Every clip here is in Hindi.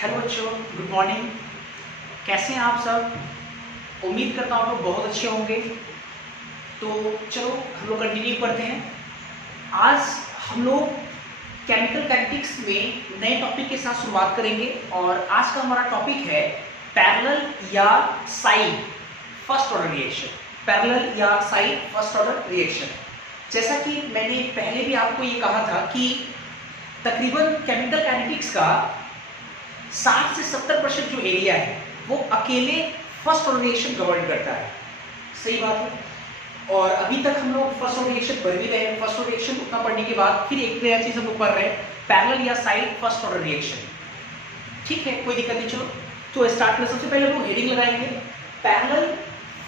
हेलो बच्चों, गुड मॉर्निंग। कैसे हैं आप सब? उम्मीद करता हूँ आप लोग बहुत अच्छे होंगे। तो चलो हम लोग कंटिन्यू करते हैं। आज हम लोग केमिकल काइनेटिक्स में नए टॉपिक के साथ शुरुआत करेंगे और आज का हमारा टॉपिक है पैरेलल या side first order reaction. Parallel या साइड फर्स्ट ऑर्डर रिएक्शन, जैसा कि मैंने पहले भी आपको ये कहा था कि तकरीबन केमिकल काइनेटिक्स का 60 से 70% जो एरिया है वो अकेले फर्स्ट ऑर्डर रिएक्शन गवर्न करता है। सही बात है। और अभी तक हम लोग फर्स्ट ऑर्डर रिएक्शन पढ़ भी रहे हैं। फर्स्ट ऑर्डर रिएक्शन उतना पढ़ने के बाद फिर एक नया चीज हम लोग पढ़ रहे हैं, पैरेलल या साइड फर्स्ट ऑर्डर रिएक्शन। ठीक है, कोई दिक्कत नहीं। चलो तो स्टार्ट करें। सबसे पहले हम लोग हेडिंग लगाएंगे पैरेलल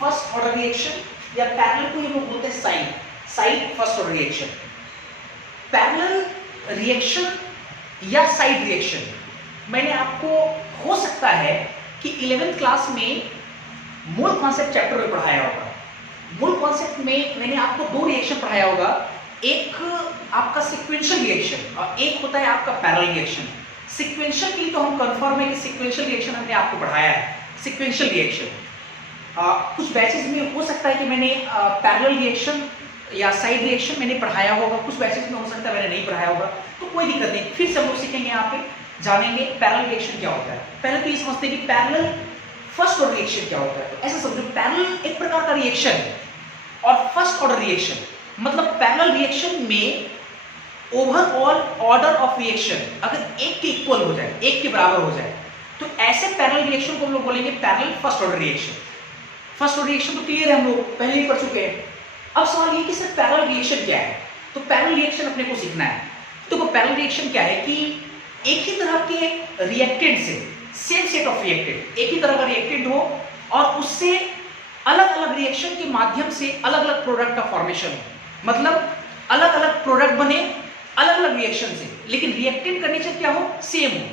फर्स्ट ऑर्डर रिएक्शन, या पैरेलल को हम लोग बोलते हैं side first order reaction. Parallel reaction या साइड रिएक्शन मैंने आपको हो सकता है कि 11th क्लास में मोल कॉन्सेप्ट चैप्टर में पढ़ाया होगा। मोल कॉन्सेप्ट में मैंने आपको 2 रिएक्शन पढ़ाया होगा, एक आपका सीक्वेंशियल रिएक्शन और एक होता है आपका पैरेलल रिएक्शन। सीक्वेंशियल के लिए तो हम कंफर्म है कि सीक्वेंशियल रिएक्शन हमने आपको पढ़ाया है। सीक्वेंशियल रिएक्शन कुछ बैचेस में हो सकता है कि मैंने पैरेलल रिएक्शन या साइड रिएक्शन मैंने पढ़ाया होगा, कुछ बैचेस में हो सकता है मैंने नहीं पढ़ाया होगा। तो कोई दिक्कत नहीं, फिर से हम लोग सीखेंगे, यहाँ पे जानेंगे पैरेलल रिएक्शन क्या होता है। पहले तो ये समझते हैं कि पैरेलल फर्स्ट ऑर्डर रिएक्शन क्या होता है। तो ऐसा समझो, पैरेलल एक प्रकार का रिएक्शन है और फर्स्ट ऑर्डर रिएक्शन मतलब पैरेलल रिएक्शन में ओवरऑल ऑर्डर ऑफ रिएक्शन अगर एक के इक्वल हो जाए, एक के बराबर हो जाए, तो ऐसे पैरेलल रिएक्शन को हम लोग बोलेंगे parallel first order reaction. First order reaction तो क्लियर है, हम लोग पहले ही पढ़ चुके हैं। अब सवाल ये कि सर पैरेलल रिएक्शन क्या है। तो पैरेलल रिएक्शन अपने को सीखना है। तो पैरेलल रिएक्शन क्या है कि एक ही तरह के रिएक्टेंट से, सेम सेट ऑफ रिएक्टेंट, एक ही तरह का रिएक्टेंट हो और उससे अलग अलग रिएक्शन के माध्यम से अलग अलग प्रोडक्ट का फॉर्मेशन हो। मतलब अलग अलग प्रोडक्ट बने अलग अलग रिएक्शन से, लेकिन रिएक्टेंट का नेचर क्या हो, सेम हो।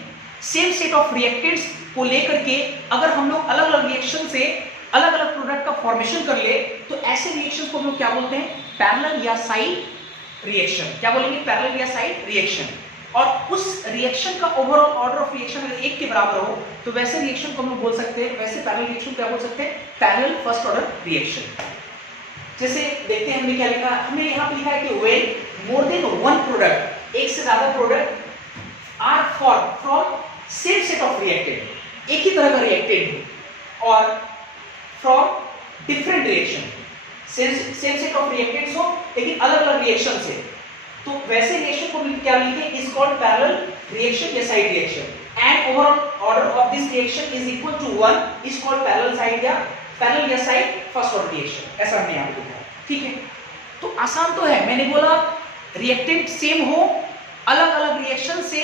सेम सेट ऑफ रिएक्टेंट्स को लेकर के अगर हम लोग अलग अलग रिएक्शन से अलग अलग प्रोडक्ट का फॉर्मेशन कर ले, तो ऐसे रिएक्शन को हम लोग क्या बोलते हैं, पैरेलल या साइड रिएक्शन। क्या बोलेंगे, पैरेलल या साइड रिएक्शन। और उस रिएक्शन का ओवरऑल ऑर्डर ऑफ रिएक्शन अगर एक के बराबर हो तो वैसे रिएक्शन को हम लोग बोल सकते हैं, वैसे पैरेलल रिएक्शन क्या बोल सकते हैं, पैरेलल फर्स्ट ऑर्डर रिएक्शन। जैसे देखते हैं हमने क्या लिखा, हमने यहाँ पे लिखा है कि when more than one product, एक से ज्यादा product are form from same set of reactant, एक ही तरह का रिएक्टेंट हो और from different reaction, same set of reactants हो लेकिन अलग अलग रिएक्शन से, तो वैसे रिएक्शन को क्या लिखे, इज कॉल्ड पैरेलल रिएक्शन या side reaction. And overall order of this reaction is equal to 1 is called parallel या साइड फर्स्ट ऑर्डर रिएक्शन। ऐसा हमने यहाँ पे लिखा है। ठीक है, तो आसान तो है। मैंने बोला रिएक्टेंट सेम हो, अलग अलग रिएक्शन से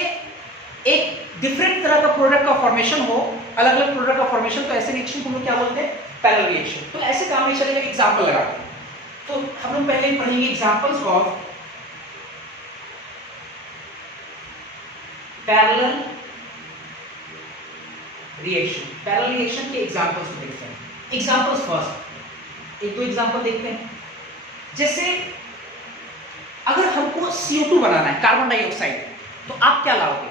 एक डिफरेंट तरह का प्रोडक्ट का फॉर्मेशन हो, अलग अलग प्रोडक्ट का फॉर्मेशन, तो ऐसे रिएक्शन को हम लोग क्या बोलते हैं, पैरेलल रिएक्शन। तो ऐसे काम नहीं चलेगा, एग्जांपल लगा के। तो हम लोग पहले पढ़ेंगे examples of parallel reaction. Parallel reaction के एग्जांपल्स को देखते हैं। एग्जांपल्स फर्स्ट, एक दो एग्जांपल देखते हैं। जैसे अगर हमको CO2 बनाना है, कार्बन डाइऑक्साइड, तो आप क्या लाओगे,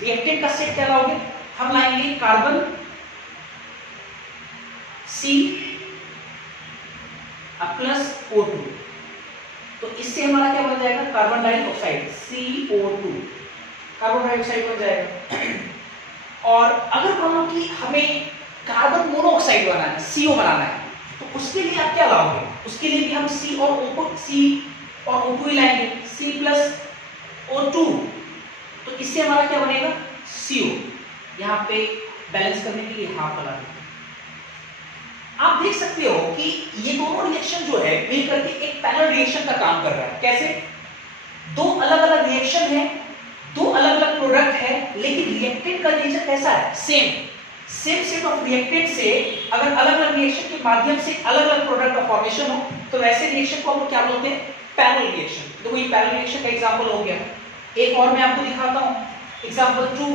रिएक्टेंट का सेट क्या लाओगे, हम लाएंगे कार्बन C प्लस O2। तो इससे हमारा क्या बन जाएगा, carbon dioxide CO2, carbon dioxide बन जाएगा। और अगर मानो कि हमें कार्बन मोनोऑक्साइड बनाना है, CO बनाना है, तो उसके लिए आप क्या लाओगे, उसके लिए भी हम C और O2 ही लाएंगे, C प्लस O2। तो इससे हमारा क्या बनेगा, CO। यहाँ पे बैलेंस करने के लिए हाफ लगा देंगे। आप देख सकते हो कि ये दोनों रिएक्शन जो है मिलकर के एक पैरेलल रिएक्शन का काम कर रहा है। कैसे, दो अलग अलग रिएक्शन है, दो अलग अलग प्रोडक्ट है, लेकिन रिएक्टेंट का नेचर कैसा है, सेम सेट ऑफ रिएक्टेंट से अगर अलग अलग रिएक्शन के माध्यम से अलग अलग प्रोडक्ट का फॉर्मेशन हो, तो वैसे रिएक्शन को हम लोग क्या बोलते हैं, पैरेलल रिएक्शन। तो ये पैरेलल रिएक्शन का एग्जांपल हो गया। एक और मैं आपको दिखाता हूं, एग्जांपल 2।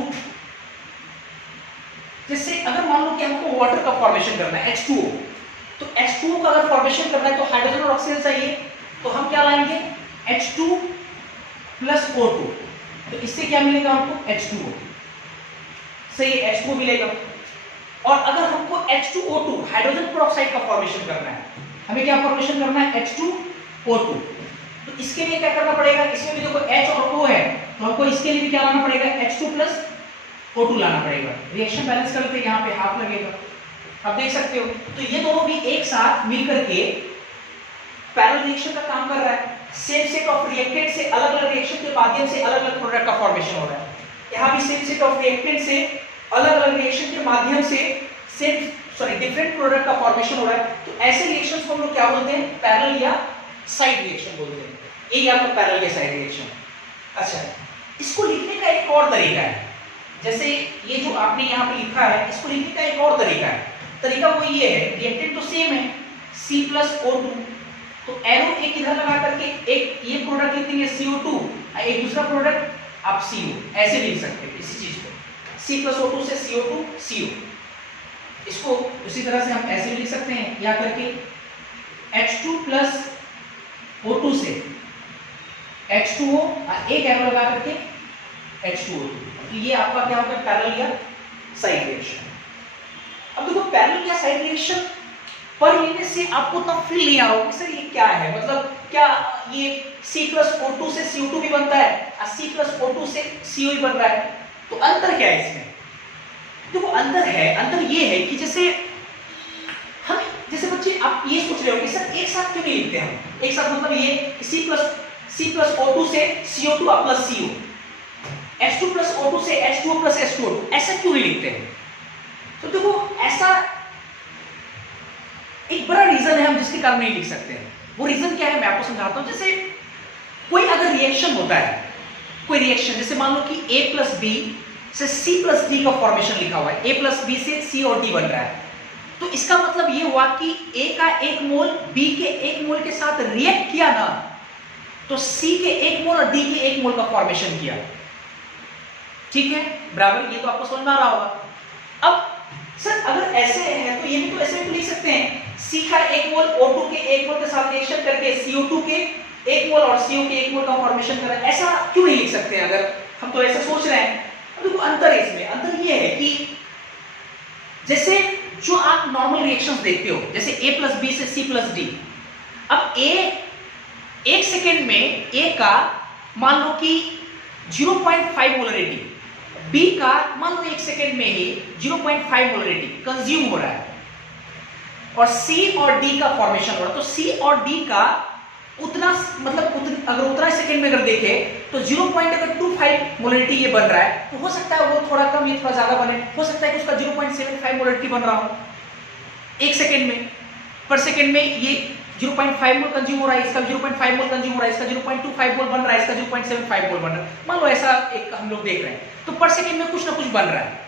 जैसे अगर मान लो कि हमको वाटर का फॉर्मेशन करना है, H2O, तो H2O का अगर फॉर्मेशन करना है तो हाइड्रोजन और ऑक्सीजन चाहिए, तो हम क्या लाएंगे, H2 प्लस O2। तो इससे क्या मिलेगा हमको, H2O। से ये H2O मिलेगा। और अगर हमको H2O2 हाइड्रोजन पेरोक्साइड का फॉर्मेशन करना है, हमें क्या फॉर्मेशन करना है, H2O2, तो इसके लिए क्या करना पड़ेगा, इसमें भी देखो H और O है, तो हमको इसके लिए भी क्या लाना पड़ेगा, H2 प्लस O2 लाना पड़ेगा। रिएक्शन बैलेंस करते हैं, यहाँ पे हाफ लगेगा, आप देख सकते हो। तो ये दोनों भी एक साथ मिलकर के पैरेलल रिएक्शन का काम कर रहा है। सेम सेट ऑफ रिएक्टेंट से अलग अलग रिएक्शन के माध्यम से अलग अलग प्रोडक्ट का फॉर्मेशन हो रहा है। यहाँ भी सेम सेट ऑफ रिएक्टेंट से अलग अलग रिएक्शन के माध्यम से डिफरेंट प्रोडक्ट का फॉर्मेशन हो रहा है। तो ऐसे रिएक्शंस को हम लोग क्या बोलते हैं, पैरेलल या साइड रिएक्शन बोलते हैं। ये आपका पैरेलल या साइड रिएक्शन। अच्छा, इसको लिखने का एक और तरीका है, जैसे ये जो आपने यहाँ पे लिखा है, इसको लिखने का एक और तरीका है। तरीका वो ये है, रिएक्टेंट तो सेम है C+O2, तो एरो एक इधर लगा करके एक ये प्रोडक्ट लिख देंगे CO2, एक दूसरा प्रोडक्ट आप CO, ऐसे लिख सकते हैं इसी चीज को, C+O2 से CO2 CO। इसको उसी तरह से हम ऐसे भी लिख सकते हैं, या करके H2 प्लस O2 से H2O, एक एरो लगा करके H2O2। तो ये आपका क्या होगा, पैरेलल या साइड रिएक्शन। अब देखो पैरेलल या साइड रिएक्शन पर लेने से आपको तब फील नहीं आ रहा कि सर ये क्या है, मतलब क्या ये C+O2 से CO2 भी बनता है और C+O2 से CO भी बन रहा है, तो अंतर क्या है इसमें? देखो अंतर ये है कि जैसे बच्चे आप ये सोच रहे हो कि सर एक साथ क्यों नहीं लिखते हम, एक साथ मतलब ये C+O2 से CO2 plus CO, H2 plus O2 से H2O प्लस H2O, ऐसा क्यों नहीं लिखते हैं? तो देखो ऐसा एक बड़ा रीजन है हम जिसके कारण नहीं लिख सकते हैं। वो रीजन क्या है मैं आपको समझाता हूं। जैसे कोई अगर रिएक्शन होता है, कोई रिएक्शन जैसे मान लो कि A प्लस B से C प्लस D का फॉर्मेशन लिखा हुआ है, A प्लस B से C और D बन रहा है, तो इसका मतलब ये हुआ कि A का एक मोल B के एक मोल के साथ रिएक्ट किया ना, तो C के एक मोल और D के एक मोल का फॉर्मेशन किया। ठीक है, बराबर, ये तो आपको समझ में आ रहा होगा। अब सर अगर ऐसे है तो ये भी तो ऐसे भी लिख सकते हैं, C का एक मोल O2 के एक मोल के साथ रिएक्शन करके CO2 के एक मोल और CO के एक मोल का फॉर्मेशन कर रहा है, ऐसा क्यों नहीं लिख सकते हैं? अगर हम तो ऐसा सोच रहे हैं, तो अंतर है इसमें। अंतर ये है कि जैसे जो आप नॉर्मल रिएक्शंस देखते हो, जैसे A प्लस B से C प्लस D, अब A एक सेकेंड में A का मान लो कि 0.5 मोलरिटी, B का मान लो एक सेकेंड में ही 0.5 मोलरिटी कंज्यूम हो रहा है, और C और D का फॉर्मेशन हो रहा है। तो C और D का उतना मतलब अगर उतना सेकेंड में अगर देखें तो 0.25 मोलरिटी ये बन रहा है, तो हो सकता है वो थोड़ा कम ये थोड़ा ज्यादा बने, हो सकता है कि उसका 0.75 मोलरिटी बन रहा हो एक सेकेंड में, पर सेकेंड में ये 0.5 मोल कंज्यूम हो रहा है, इसका 0.5 मोल कंज्यूम हो रहा है, इसका 0.25 मोल बन रहा है, इसका 0.75 मोल बन रहा है, मान लो ऐसा एक हम लोग देख रहे हैं, तो पर सेकेंड में कुछ ना कुछ बन रहा है।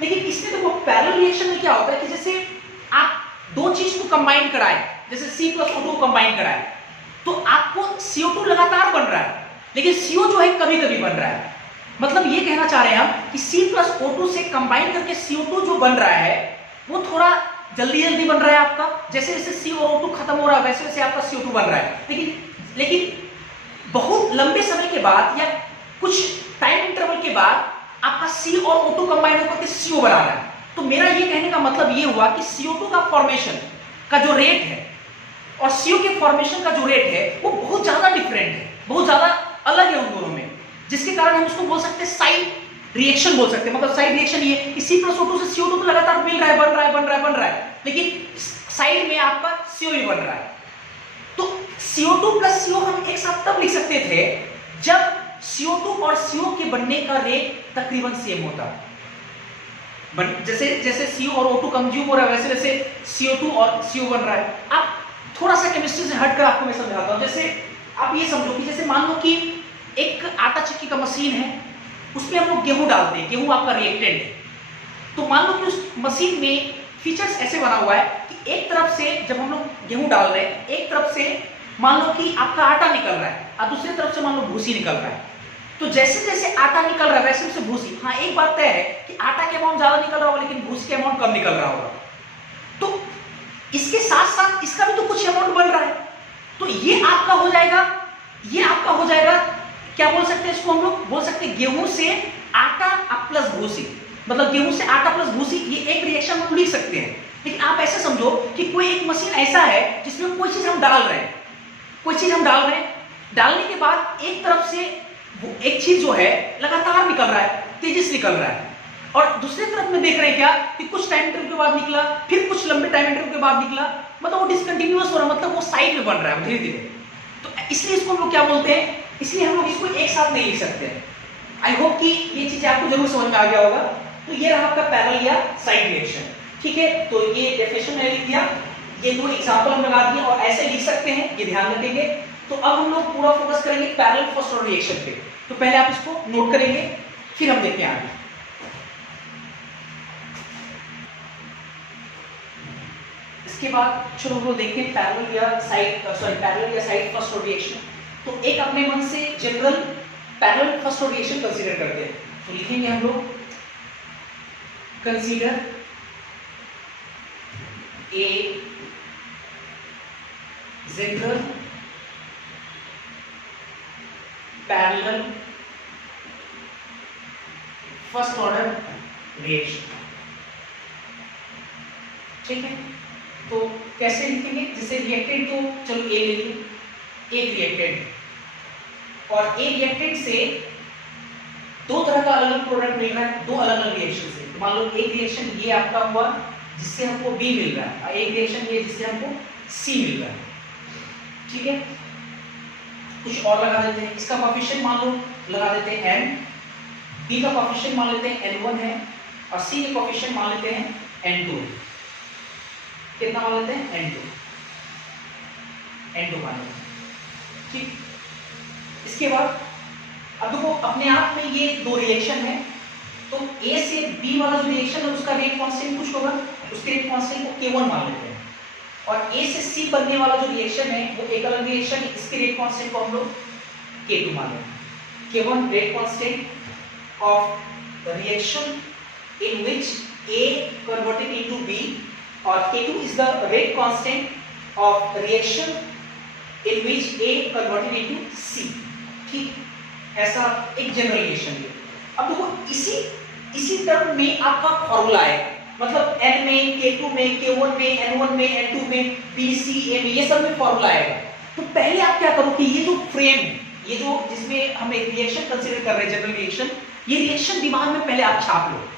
लेकिन इसमें देखो पैरेलल रिएक्शन में क्या होता है कि जैसे आप दो चीज को कंबाइन कराएं, जैसे C प्लस O2 को कंबाइन कराएं, तो आपको CO2 लगातार बन रहा है, लेकिन CO जो है कभी कभी बन रहा है। मतलब ये कहना चाह रहे हैं हम कि C प्लस O2 से कंबाइन करके CO2 जो बन रहा है वो थोड़ा जल्दी जल्दी बन रहा है आपका, जैसे जैसे C और O2 खत्म हो रहा है वैसे वैसे आपका CO2 बन रहा है। लेकिन बहुत लंबे समय के बाद या कुछ टाइम इंटरवल के बाद आपका C और O2 कंबाइन होकर के CO बना रहा है। तो मेरा ये कहने का मतलब ये हुआ कि CO2 का फॉर्मेशन का जो रेट है और CO के फॉर्मेशन का जो रेट है वो बहुत ज्यादा डिफरेंट है, बहुत ज्यादा अलग है उन दोनों में, जिसके कारण हम उसको बोल सकते हैं साइड रिएक्शन बोल सकते हैं। मतलब साइड रिएक्शन ये कि C प्लस O2 से CO2 तो लगातार मिल रहा है, बन रहा है, लेकिन साइड में आपका CO भी बन रहा है। तो CO2 प्लस CO हम एक साथ तब लिख सकते थे जब CO2 और CO के बनने का रेट तकरीबन सेम होता। जैसे जैसे CO और O2 कंज्यूम हो रहा है वैसे वैसे CO2 और CO बन रहा है। आप थोड़ा सा केमिस्ट्री से हटकर आपको मैं समझाता हूं। जैसे आप ये समझो कि जैसे मान लो कि एक आटा चक्की का मशीन है, उसमें हम लोग गेहूं डालते हैं, गेहूं आपका रिएक्टेंट है। तो मान लो कि उस मशीन में फीचर्स ऐसे बना हुआ है कि एक तरफ से जब हम लोग गेहूं डाल रहे हैं, एक तरफ से मान लो कि आपका आटा निकल रहा है और दूसरी तरफ से मान लो भूसी निकल रहा है। तो जैसे जैसे आटा निकल रहा है वैसे वैसे भूसी, हाँ एक बात तय है कि आटा के अमाउंट ज्यादा निकल रहा होगा लेकिन भूसी के अमाउंट कम निकल रहा होगा। तो इसके साथ साथ इसका भी तो कुछ अमाउंट बन रहा है, तो ये आपका हो जाएगा, क्या बोल सकते हैं इसको हम लोग बोल सकते हैं गेहूं से आटा प्लस भूसी। मतलब गेहूं से आटा प्लस भूसी, ये एक रिएक्शन हम लिख सकते हैं। लेकिन आप ऐसे समझो कि कोई एक मशीन ऐसा है जिसमें कोई चीज हम डाल रहे हैं, कोई चीज हम डाल रहे हैं, डालने के बाद एक तरफ से वो एक चीज जो है लगातार निकल रहा है, तेजी से निकल रहा है, और दूसरी तरफ में देख रहे हैं क्या कि कुछ टाइम इंटरवल के बाद निकला, फिर कुछ लंबे टाइम इंटरवल के बाद निकला, मतलब वो डिसकंटिन्यूअस हो रहा है, मतलब वो साइड में बन रहा है धीरे धीरे। तो इसलिए इसको हम लोग क्या बोलते हैं, इसलिए हम लोग इसको एक साथ नहीं लिख सकते हैं। आई होप कि ये चीजें आपको जरूर समझ में आ गया होगा। तो ये रहा आपका पैरेलल या साइड रिएक्शन, ठीक है। तो ये डेफिनेशन मैंने लिख दिया, ये दो एग्जांपल हम लगा दिए और ऐसे लिख सकते हैं, ये ध्यान रखेंगे। तो अब हम लोग पूरा फोकस करेंगे पैरेलल फर्स्ट ऑर्डर रिएक्शन पे। तो पहले आप इसको नोट करेंगे, फिर हम देखते हैं आगे। इसके बाद चलो हम लोग देखते हैं पैरेलल या साइड फर्स्ट ऑर्डर रिएक्शन। तो एक अपने मन से general parallel first order reaction consider करते हैं। तो लिखेंगे हम लोग consider a general parallel first order reaction, ठीक है। तो कैसे लिखेंगे, जैसे रिएक्टेंट तो चलो ए ले लीजिए, एक रिएक्टेंट और एक रिएक्टेंट से दो तरह का अलग अलग प्रोडक्ट मिल रहा है, दो अलग अलग रिएक्शन से। तो मान लो एक रिएक्शन ये आपका हुआ जिससे हमको बी मिल रहा है, और एक रिएक्शन ये जिससे हमको सी मिल रहा है, ठीक है। कुछ और लगा देते हैं, इसका कोएफिशिएंट मान लो लगा देते हैं n, बी का कोएफिशिएंट मान लेते हैं n1 है, और सी के कोएफिशिएंट मान लेते हैं n2 है। कितना मान लेते हैं, n2 मान लेते हैं, ठीक। इसके बाद अब देखो अपने आप में ये दो रिएक्शन है, तो A से B वाला जो रिएक्शन है उसका रेट कांस्टेंट कुछ होगा, उसके रेट कांस्टेंट को K1 मान लेते हैं। और A से C बनने वाला जो रिएक्शन है वो एक अलग रिएक्शन है, इसके रेट कांस्टेंट को हम लोग K2 मान लेते हैं। K1 rate constant of reaction in which A converted into B, और K2 is the rate constant of reaction in which A converted into C, ठीक। ऐसा एक जनरल रिएक्शन है। अब देखो इसी टर्म में आपका फॉर्मूला है, मतलब N में, K2 में, K1 में, N1 में, N2 में, B, C, A में, ये सब में फॉर्मूला आएगा। तो पहले आप क्या करो कि ये जो फ्रेम, ये जो जिसमें हम एक रिएक्शन कंसीडर कर रहे हैं जनरल रिएक्शन, ये रिएक्शन दिमाग में पहले आप छाप लो।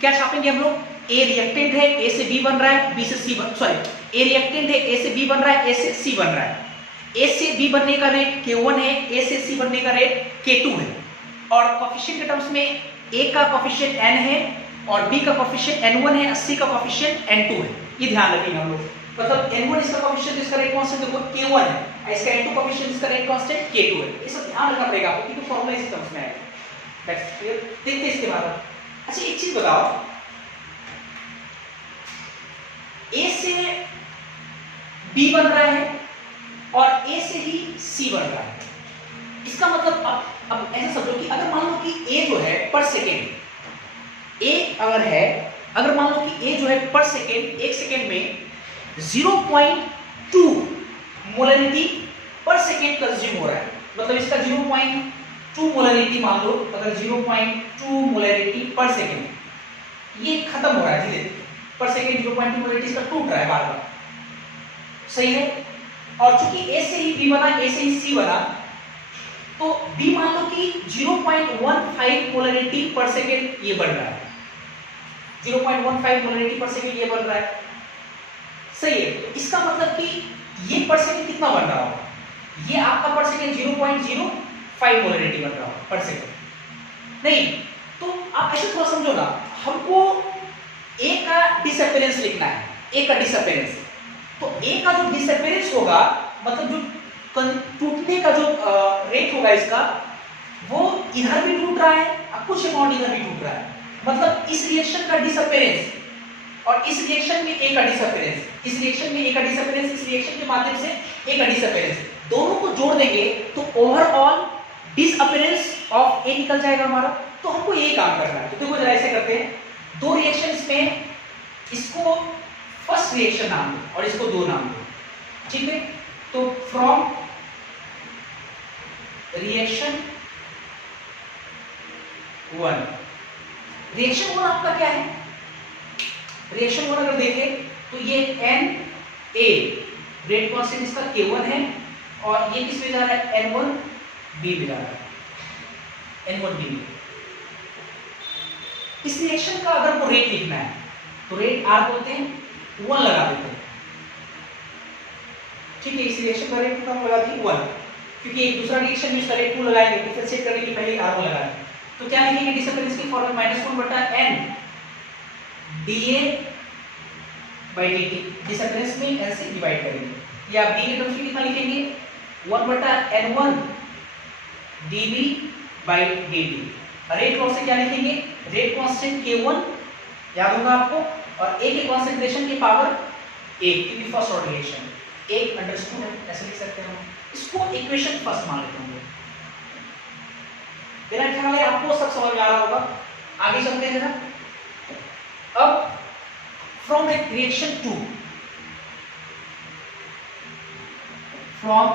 क्या छापेंगे हम लोग, A रिएक्टेंट है, A से B बन रहा है, B से C बन, सॉरी A रिएक्टेंट है, A से B बन रहा है, A से C बन रहा है। A से B बनने का रेट K1 है, A से C बनने का रेट K2 है, और कोएफिशिएंट के टर्म्स में A का कोएफिशिएंट n है और B का कोएफिशिएंट n1 है, C का कोएफिशिएंट n2 है। ये ध्यान रखिएगा हम लोग, मतलब n1 इसका कोएफिशिएंट, इसका रेट कांस्टेंट देखो K1 है, इसका n2 कोएफिशिएंट, इसका रेट कांस्टेंट K2 है। ये सब ध्यान रखना पड़ेगा आपको क्योंकि फार्मूला इसी टर्म्स में आएगा। That's clear. देखते हैं इसके बाद। अच्छा एक चीज बताओ, A से B बन रहा है और A से ही C बन रहा है, इसका मतलब अब ऐसा समझो कि अगर मान लो कि A जो है पर सेकेंड, A अगर मान लो कि A जो है पर सेकेंड, एक सेकेंड में 0.2 मोलरिटी पर सेकेंड कंज्यूम हो रहा है, मतलब इसका 0.2 मोलरिटी मान लो, अगर 0.2 मोलरिटी पर सेकेंड ये खत्म हो रहा है धीरे धीरे, पर सेकेंड 0.2 मोलरिटी इसका टूट रहा है बार बार, सही है। और चूंकि A से ही B बना, A से ही C बना, तो B मान लो कि 0.15 मोलरिटी पर सेकेंड ये बढ़ रहा है, 0.15 मोलरिटी पर सेकेंड ये बढ़ रहा है, सही है। तो इसका मतलब कि ये पर सेकेंड कितना बढ़ रहा होगा, ये आपका पर सेकेंड 0.05 मोलरिटी बढ़ रहा होगा पर सेकेंड, नहीं। तो आप ऐसे थोड़ा समझो ना, हमको A का डिसअपियरेंस लिखना है, A का डिसअपियरेंस, तो A का जो डिसअपियरेंस होगा, मतलब जो टूटने का जो रेट होगा इसका, वो इधर भी टूट रहा है और कुछ अमाउंट इधर भी टूट रहा है, मतलब इस रिएक्शन का डिसअपियरेंस और इस रिएक्शन में A का डिसअपियरेंस, इस रिएक्शन में A का डिसअपियरेंस, इस रिएक्शन के माध्यम से A का डिसअपियरेंस, दोनों को जोड़ देंगे तो ओवरऑल डिसअपियरेंस ऑफ A निकल जाएगा हमारा। तो हमको ये काम करना है। तो देखो जरा ऐसे करते हैं, दो रिएक्शंस में इसको फर्स्ट रिएक्शन नाम दो और इसको दो नाम दो, ठीक है। तो फ्रॉम रिएक्शन 1 रिएक्शन मोड आपका क्या है? रिएक्शन मोड अगर देखें तो ये Na रेट कांस्टेंट इसका K1 है और ये किस में जा रहा है? N1B में जा रहा है, N1B में। इस रिएक्शन का अगर वो रेट लिखना है तो रेट R बोलते हैं, 1 लगा देते हैं। ठीक है, इस रिएक्शन का रेट कितना लगा दी? 1, क्योंकि एक दूसरा रिएक्शन में इसका रेट 2 लगाएंगे, डिफरेंशिएट करने के पहले R1 लगाएंगे। तो क्या लिखेंगे? डिसअपियरेंस की फॉर्मूला -1/n dA/dt। डिसअपियरेंस में n से डिवाइड करेंगे, या d के टर्म्स में कितना लिखेंगे? 1/n1 dB/dt। रेट कांस्टेंट क्या लिखेंगे? रेट कांस्टेंट K1 याद होगा आपको, और A के कंसंट्रेशन की पावर 1, क्योंकि फर्स्ट ऑर्डर रिएक्शन 1 अंडरस्टूड है, ऐसे लिख सकते हैं हम। इसको इक्वेशन फर्स्ट मान लेते हैं। मेरा ख्याल है आपको सब समझ में आ रहा होगा। आगे चलते हैं जरा। अब फ्रॉम एक रिएक्शन 2, फ्रॉम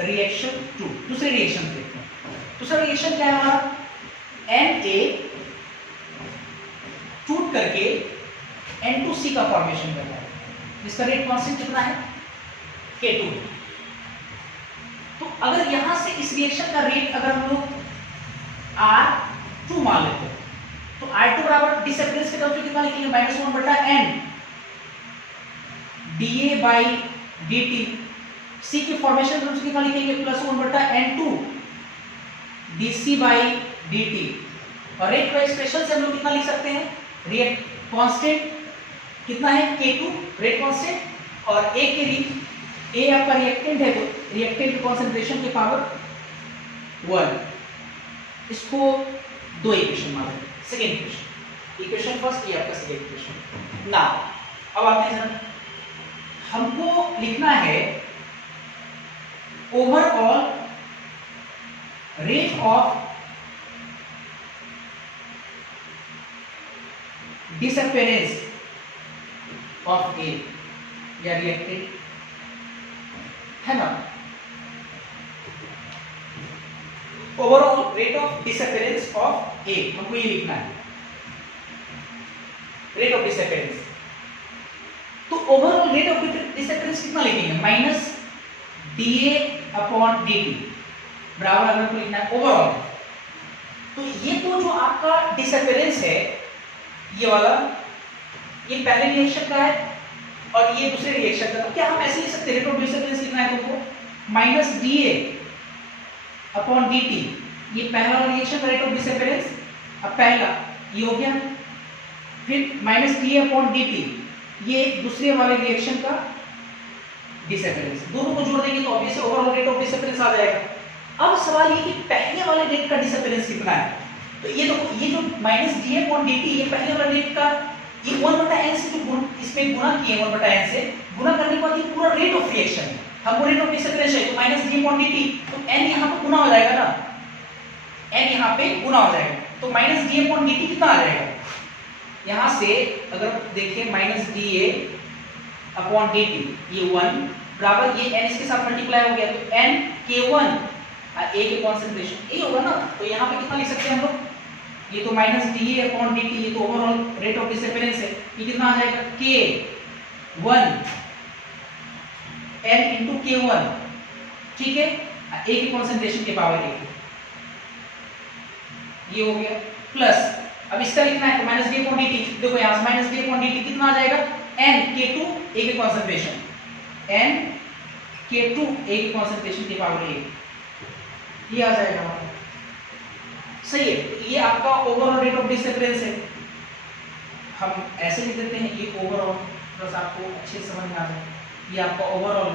रिएक्शन 2 दूसरे रिएक्शन देखते हैं। दूसरा रिएक्शन क्या है हमारा? Na टूट करके N2C का फॉर्मेशन करता है, जिसका रेट कांस्टेंट कितना है? K2। तो अगर यहां से इस रिएक्शन का रेट अगर हम लोग R2 मान लेते हैं तो R2 बराबर डिसअपियरेंस के टर्म में कितना लिखेंगे? -1/n dA/dt। C की फॉर्मेशन टर्म्स कितना लिखेंगे? +1/n2 dC/dt। और रेट का एक्सप्रेशन से हम लोग कितना लिख सकते हैं? रिएक्ट कांस्टेंट कितना है? K2 रेट कांस्टेंट, और A के लिए A आपका रिएक्टेंट है तो रिएक्टेंट कंसंट्रेशन की पावर 1। इसको दो इक्वेशन मान लेते हैं। सेकेंड इक्वेशन फर्स्ट, ये आपका सेकेंड इक्वेशन। नाउ अब आते हैं, हमको लिखना है overall rate of disappearance of A या रिएक्टेंट है ना। Overall rate of disappearance of A हमको ये लिखना है, रेट ऑफ डिसअपियरेंस। तो ओवरऑल रेट ऑफ डिसअपियरेंस कितना लिखेंगे? -dA/dt बराबर अगर हमको लिखना है ओवरऑल। तो ये तो जो आपका डिसअपियरेंस है ये वाला, ये पहले रिएक्शन का है और ये दूसरे रिएक्शन का। तो क्या हम ऐसे लिख सकते हैं? रेट ऑफ डिसअपियरेंस लिखना है तुमको -dA/dt, ये पहला रिएक्शन का रेट ऑफ डिसअपियरेंस। अब पहला ये हो गया, फिर -dA/dt ये दूसरे वाले रिएक्शन का डिसअपियरेंस। दोनों को जोड़ देंगे तो obviously overall rate of disappearance आ जाएगा। अब सवाल ये कि पहले वाले रेट का डिसअपियरेंस कितना है? तो ये देखो, ये जो -dA/dt ये पहले वाला रेट का ये 1/n से जो इसमें गुणा किए 1/n से गुणा करने के बाद ये पूरा रेट ऑफ रिएक्शन है। हमको रेट ऑफ डिसअपियरेंस है तो -dA/dt, तो n यहां पे गुना हो जाएगा ना, n यहां पे गुना हो जाएगा। तो -dA/dt कितना आ जाएगा? यहां से अगर देखिए -dA/dt ये 1 बराबर ये n इसके साथ मल्टीप्लाई हो गया तो n K1 A के कंसंट्रेशन A होगा ना। तो यहाँ पे कितना लिख सकते हैं हम लोग? ये तो -dA/dt ये तो ओवरऑल रेट ऑफ डिसअपियरेंस है, ये कितना आ जाएगा? K1 n into K1, ठीक है, A की कंसंट्रेशन के पावर 1 ये हो गया। प्लस अब इसका लिखना है तो -dA/dt, देखो यहाँ से -dA/dt कितना आ जाएगा? n K2 A की कंसंट्रेशन, n K2 A की कंसंट्रेशन के पावर 1 ये आ जाएगा हमारा। सही है, ये आपका ओवरऑल रेट ऑफ डिसअपियरेंस है। हम ऐसे लिख देते हैं ये ओवरऑल, बस आपको अच्छे से समझ में आ जाए, ये आपका ओवरऑल।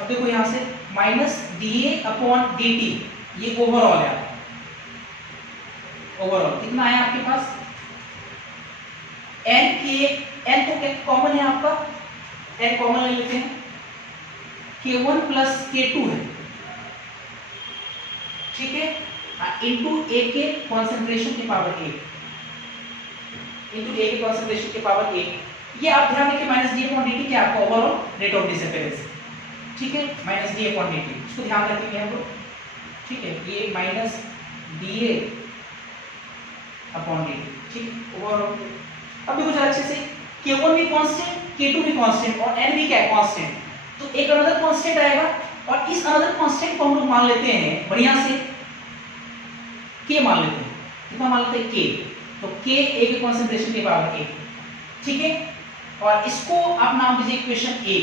अब देखो यहां से -dA/dt ये ओवरऑल है, ओवरऑल कितना है आपके पास? n तो कॉमन है आपका, n कॉमन ले लेते हैं, K1 प्लस K2 है, ठीक है, इंटू A के कॉन्सेंट्रेशन की पावर 1, इंटू A के कॉन्सेंट्रेशन की पावर 1। ये आप ध्यान रखिए -dA/dt क्या आपका ओवरऑल रेट ऑफ डिसअपियरेंस, ठीक है, -dA/dt इसको ध्यान रखेंगे हम लोग, ठीक है। ये -dA/dt अपॉन dt, ठीक है ओवरऑल। अब देखो जरा अच्छे से, k1 भी कांस्टेंट, k2 भी कांस्टेंट और n भी क्या है कांस्टेंट, तो एक अनदर कांस्टेंट आएगा और इस अनदर कांस्टेंट को हम लोग मान लेते हैं बढ़िया से k मान लेते हैं, कितना मान लेते हैं k, तो k a के कंसंट्रेशन के बराबर a, ठीक है। और इसको आप नाम दीजिए इक्वेशन a।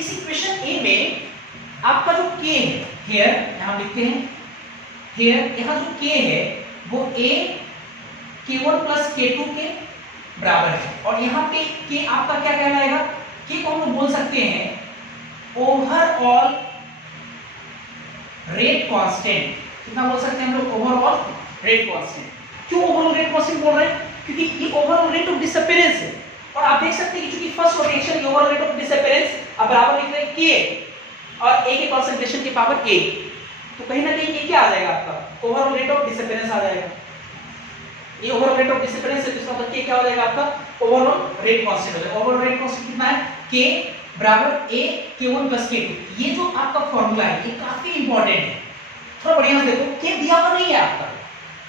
इस इक्वेशन a में आपका जो k है हियर, यहां लिखते हैं हियर, यहां जो k है वो a k1 प्लस k2 के बराबर है, और यहाँ पे k आपका क्या कहलाएगा, k को हम लोग बोल सकते हैं ओवरऑल रेट कांस्टेंट। कितना बोल सकते हैं हम लोग, ओवरऑल रेट कांस्टेंट। क्यों ओवरऑल रेट कांस्टेंट बोल रहे हैं, क्योंकि ये ओवरऑल रेट ऑफ डिसअपीयरेंस है, और आप देख सकते हैं कि चूंकि first rotation overall rate of disappearance अब बराबर लिख रहे हैं k और a के कंसंट्रेशन के पावर a, तो कहीं ना कहीं ये क्या आ जाएगा आपका ओवरऑल रेट ऑफ डिसअपीयरेंस आ जाएगा। ये ओवरऑल रेट ऑफ डिसअपीयरेंस है, इसका मतलब क्या हो जाएगा आपका ओवरऑल रेट कांस्टेंट हो जाएगा। ओवरऑल रेट कांस्टेंट कितना है, k बराबर a k1 प्लस k2। ये जो आपका फार्मूला है ये काफी इंपॉर्टेंट है, थोड़ा बढ़िया से देखो, k दिया हुआ नहीं है आपका,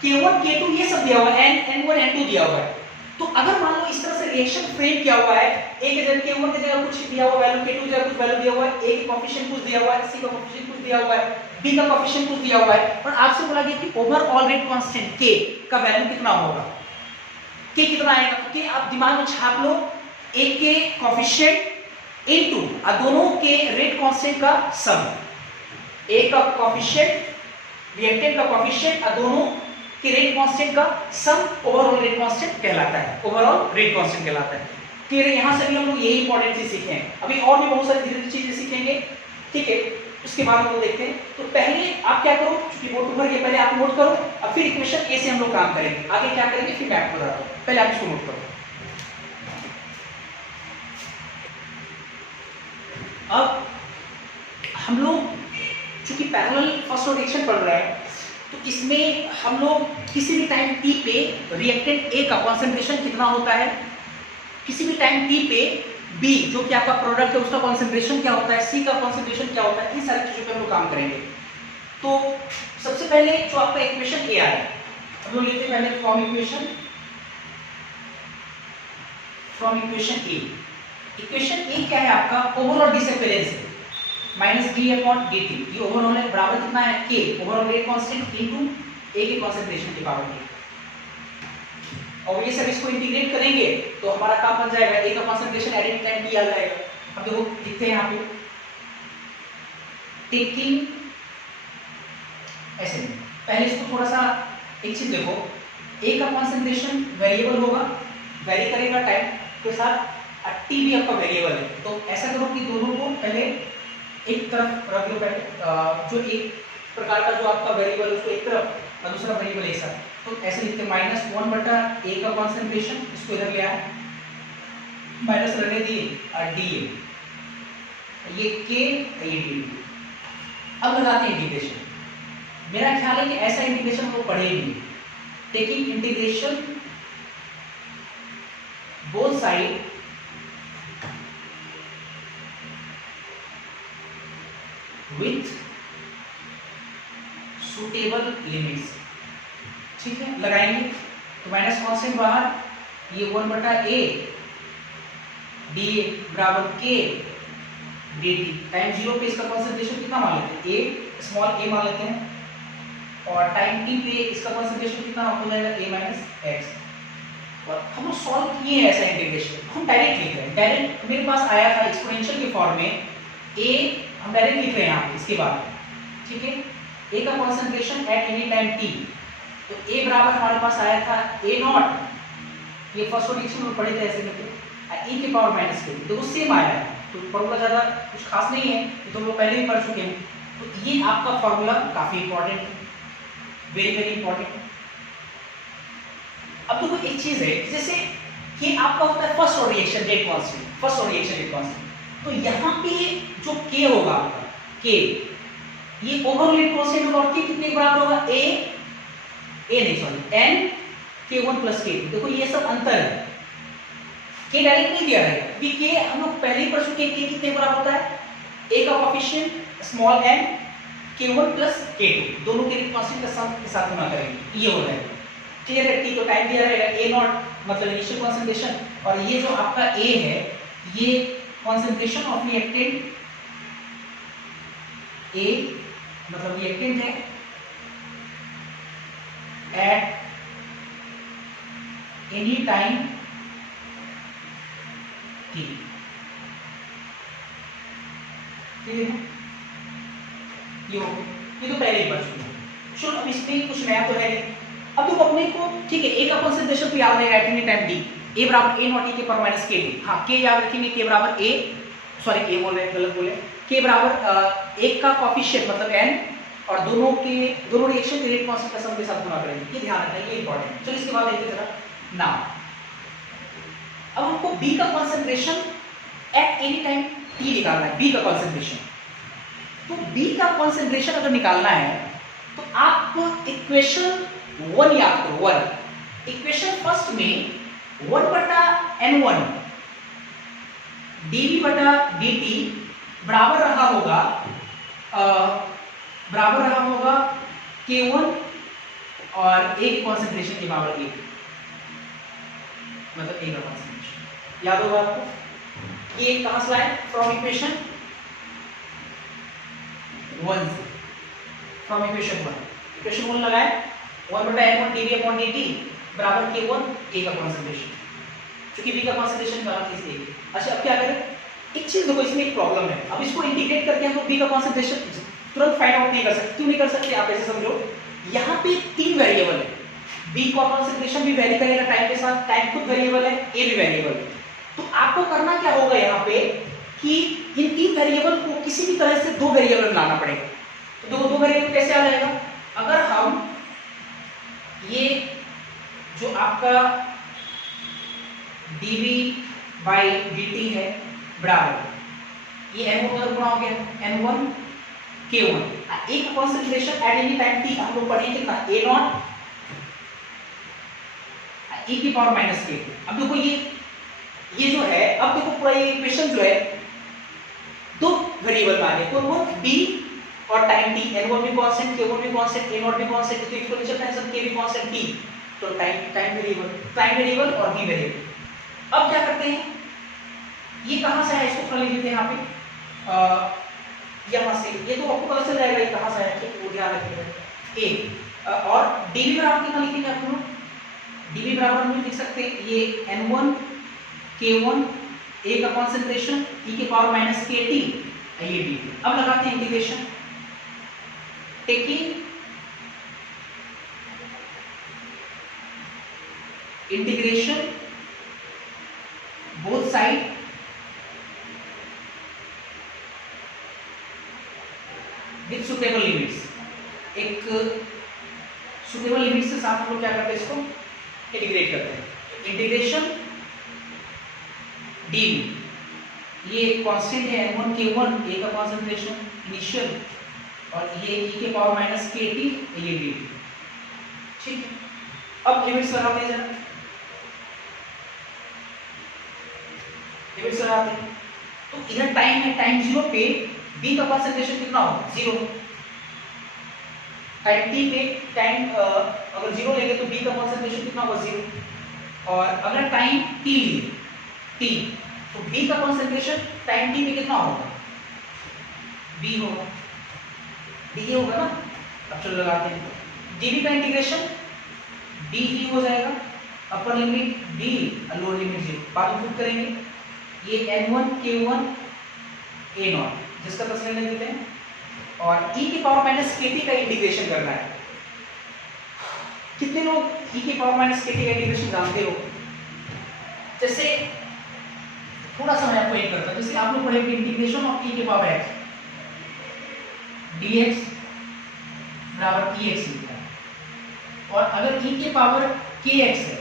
k1 k2 ये सब दिया हुआ है, n1 n2 दिया हुआ है। तो अगर मान लो इस तरह से रिएक्शन फ्रेम किया हुआ है, a के जगह k1 की जगह कुछ दिया हुआ वैल्यू, k2 की जगह कुछ वैल्यू दिया हुआ है, a के कोएफिशिएंट कुछ दिया हुआ है, c का कोएफिशिएंट कुछ दिया हुआ है, b का कोएफिशिएंट कुछ दिया हुआ है, और आपसे बोला गया कि ओवरऑल रेट कांस्टेंट k का वैल्यू कितना होगा, k कितना आएगा, k आप दिमाग में छाप लो, a के कोएफिशिएंट इनटू दोनों के रेट कांस्टेंट का सम, a का कोएफिशिएंट रिएक्टेंट का कोएफिशिएंट दोनों के रेट कांस्टेंट का सम ओवरऑल रेट कांस्टेंट कहलाता है, ओवरऑल रेट कांस्टेंट कहलाता है। क्लियर है, यहां से भी हम लोग यही इंपॉर्टेंट चीज सीखे हैं, अभी और भी बहुत सारी धीरे-धीरे चीजें सीखेंगे, ठीक है, उसके बाद हम लोग देखते हैं। तो पहले आप क्या करो, क्योंकि बोर्ड नंबर के पहले आप नोट करो, अब फिर इक्वेशन ए से हम लोग काम करेंगे, आगे क्या करेंगे फिर मैं आपको बताता हूं, पहले आप इसको नोट करो। अब हम लोग चूंकि पैरेलल फर्स्ट रोटेशन पढ़ रहे हैं, तो इसमें हम लोग किसी भी टाइम t पे रिएक्टेंट A का कंसंट्रेशन कितना होता है, किसी भी टाइम t पे B जो कि आपका प्रोडक्ट है उसका कंसंट्रेशन क्या होता है, C का कंसंट्रेशन क्या होता है, इन सारी चीजों पे हम लोग काम करेंगे। तो सबसे पहले जो आपका इक्वेशन A आया, हम लोग लेते हैं पहले from equation A। Equation A क्या है आपका, ओवरऑल डिसअपीयरेंस है माइनस d अपॉन dt, ये ओवरऑल है बराबर कितना है k overall rate constant into a के कंसंट्रेशन के पावर k, और ये सब इसको इंटीग्रेट करेंगे तो हमारा काम बन जाएगा a का concentration eight any time t आ जाएगा। अब देखो लिखते हैं यहां पे टेकिंग ऐसे नहीं, पहले इसको थोड़ा सा एक चीज देखो, a का कंसंट्रेशन वेरिएबल होगा, वेरी करेगा टाइम के साथ, t भी आपका वेरिएबल है, तो ऐसा करो कि दोनों को पहले एक तरफ रख लो, पहले जो एक प्रकार का जो आपका वेरिएबल है उसको एक तरफ और दूसरा वेरिएबल ऐसा, तो ऐसे लिखते -1 बटा a का कंसंट्रेशन, इसको इधर ले आए माइनस रहने दिए और d ये k ये d। अब लगाते हैं इंटीग्रेशन, मेरा ख्याल है कि ऐसा इंटीग्रेशन हम लोग पढ़े नहीं, taking integration both side with suitable limits, ठीक है, लगाएंगे तो माइनस कांस्टेंट बाहर, ये 1 बटा a d बराबर k dt, टाइम 0 पे इसका कंसंट्रेशन कितना मान लेते हैं, a स्मॉल a मान लेते हैं, और टाइम t पे इसका कंसंट्रेशन कितना हो जाएगा a माइनस x। और हम लोग सॉल्व किए हैं ऐसा इंटीग्रेशन, हम डायरेक्ट लिख रहे हैं, डायरेक्ट मेरे पास आया था एक्सपोनेंशियल के फॉर्म में a, हम डायरेक्ट लिख रहे हैं यहाँ इसके बाद, ठीक है, a का concentration eight any time t, तो a बराबर हमारे पास आया था a नॉट, ये फर्स्ट रोटेशन में पढ़े थे ऐसे करके, e के पावर माइनस के, तो वो सेम आया है, तो फॉर्मूला ज़्यादा कुछ खास नहीं है, ये तो हम लोग पहले ही पढ़ चुके हैं। तो ये आपका फॉर्मूला काफ़ी इंपॉर्टेंट है, वेरी वेरी इंपॉर्टेंट। अब देखो एक चीज़ है, जैसे ये आपका होता है first reaction rate constant, first reaction rate constant, तो यहाँ पे जो k होगा आपका k, ये ओवरऑल रेट कांस्टेंट होगा, और k कितने के बराबर होगा, n k1 प्लस k2। देखो ये सब अंतर है, k डायरेक्ट नहीं दिया है, क्योंकि k हम लोग पहले ही पढ़ चुके हैं, k कितने के बराबर होता है, a का coefficient small n k1 plus k2, दोनों के रेट कांस्टेंट का सम के साथ गुणा करेंगे, ये हो जाएगा। क्लियर है? टी तो टाइम दिया रहेगा, ए नॉट मतलब इनिशियल कॉन्सेंट्रेशन, और ये जो आपका ए है ये कॉन्सेंट्रेशन ऑफ रिएक्टेंट, ए मतलब रिएक्टेंट है एट एनी टाइम टी। ठीक है, ये तो पहले ही पढ़ चुके हैं। चलो अब इसमें कुछ नया तो है नहीं। अब तो अपने को ठीक है, ए का कॉन्सेंट्रेशन तो याद रहेगा एट एनी टाइम टी, ए बराबर ए नॉट ई के पावर माइनस के टी। हाँ, के याद रखेंगे, के बराबर ए, सॉरी ए बोल रहे हैं, गलत बोले, के बराबर एक का कॉफिशिएंट मतलब एन, और दोनों रिएक्शन के रेट कांस्टेंट का सम के साथ गुणा करेंगे, ये ध्यान रखना, ये इंपॉर्टेंट है। चलो इसके बाद देखते जरा नाउ, अब हमको बी का concentration eight any time T निकालना है, बी का कॉन्सेंट्रेशन। तो बी का कॉन्सेंट्रेशन अगर निकालना है तो आप इक्वेशन 1 याद करो, 1 इक्वेशन फर्स्ट में 1/n1 dV/dt बराबर रहा होगा K1 और एक कॉन्सेंट्रेशन के पावर 1 मतलब ए का कॉन्सेंट्रेशन। याद होगा आपको, ये कहां से आए? फ्रॉम इक्वेशन 1 से, फ्रॉम इक्वेशन 1। इक्वेशन 1 लगाए 1/n1 dV/dt बराबर K1 ए का कॉन्सेंट्रेशन, क्योंकि बी का कॉन्सेंट्रेशन कहां थी इसलिए। अच्छा अब क्या करें, एक चीज देखो, इसमें एक प्रॉब्लम है। अब इसको इंटीग्रेट करके हम बी का कॉन्सेंट्रेशन तुरंत फाइंड आउट नहीं कर सकते। क्यों नहीं कर सकते आप ऐसे समझो, यहाँ पे 3 वेरिएबल है, बी का कॉन्सेंट्रेशन भी वेरी करेगा टाइम के साथ, टाइम खुद वेरिएबल है, ए भी वेरिएबल है। तो आपको करना क्या होगा यहाँ पे कि इन 3 वेरिएबल को किसी भी तरह से 2 वेरिएबल में लाना पड़ेगा। तो 2 वेरिएबल कैसे आ जाएगा? अगर हम ये जो आपका dV/dt है बराबर ये n1 का गुणा हो गया n1 K1, एक concentration eight any time t हम लोग पढ़ेंगे कितना, a नॉट e की पावर माइनस k। अब देखो ये जो है, अब देखो पूरा ये इक्वेशन जो है 2 वेरिएबल में आ गए, कौन b और टाइम t, n1 भी कांस्टेंट, k1 भी कांस्टेंट, a नॉट भी कांस्टेंट, तो एक्सपोनेंशियल फंक्शन k भी कांस्टेंट t, तो टाइम वेरिएबल और b वेरिएबल। अब क्या करते हैं, ये कहां से है, इसको थोड़ा लिख देते हैं यहाँ पे, यहाँ से, ये तो आपको पता चल जाएगा ये कहां से है, ठीक वो ध्यान रखिएगा। ए और dv बराबर कितना लिखेंगे आप लोग, dv बराबर हम लिख सकते हैं ये n1 k1 a का कॉन्सेंट्रेशन e के पावर माइनस kt, ये dv। अब लगाते हैं integration, taking integration both side with suitable limits. एक सुटेबल लिमिट्स के साथ हम लोग क्या करते हैं, इसको इंटीग्रेट करते हैं। इंटीग्रेशन dv, ये कांस्टेंट है n1 k1 a का कॉन्सेंट्रेशन इनिशियल, और ये e के पावर माइनस kt, ये dv। ठीक है, अब लिमिट्स लगाते हैं जरा, लिमिट्स लगाते हैं। तो इधर टाइम है, टाइम 0 पे b का कॉन्सेंट्रेशन कितना होगा, 0। टाइम t पे टाइम अगर 0 लेंगे तो b का कॉन्सेंट्रेशन कितना होगा, 0। और अगर टाइम t लिए t, तो b का कॉन्सेंट्रेशन टाइम t पे कितना होगा, b होगा, d ये होगा ना। अब चलो लगाते हैं, dv का इंटीग्रेशन dv हो जाएगा, अपर लिमिट d और लोअर लिमिट 0, बाद में पुट करेंगे। ये n1 k1 a नॉट जिसका तस्वीर ले देते हैं, और e के पावर माइनस kt का इंटीग्रेशन करना है। कितने लोग e के पावर माइनस kt का इंटीग्रेशन जानते हो? जैसे थोड़ा सा मैं आपको एक करता हूं, जैसे आप लोग पढ़ेंगे इंटीग्रेशन ऑफ e के पावर x dx बराबर ex लिखा है, और अगर e के पावर kx है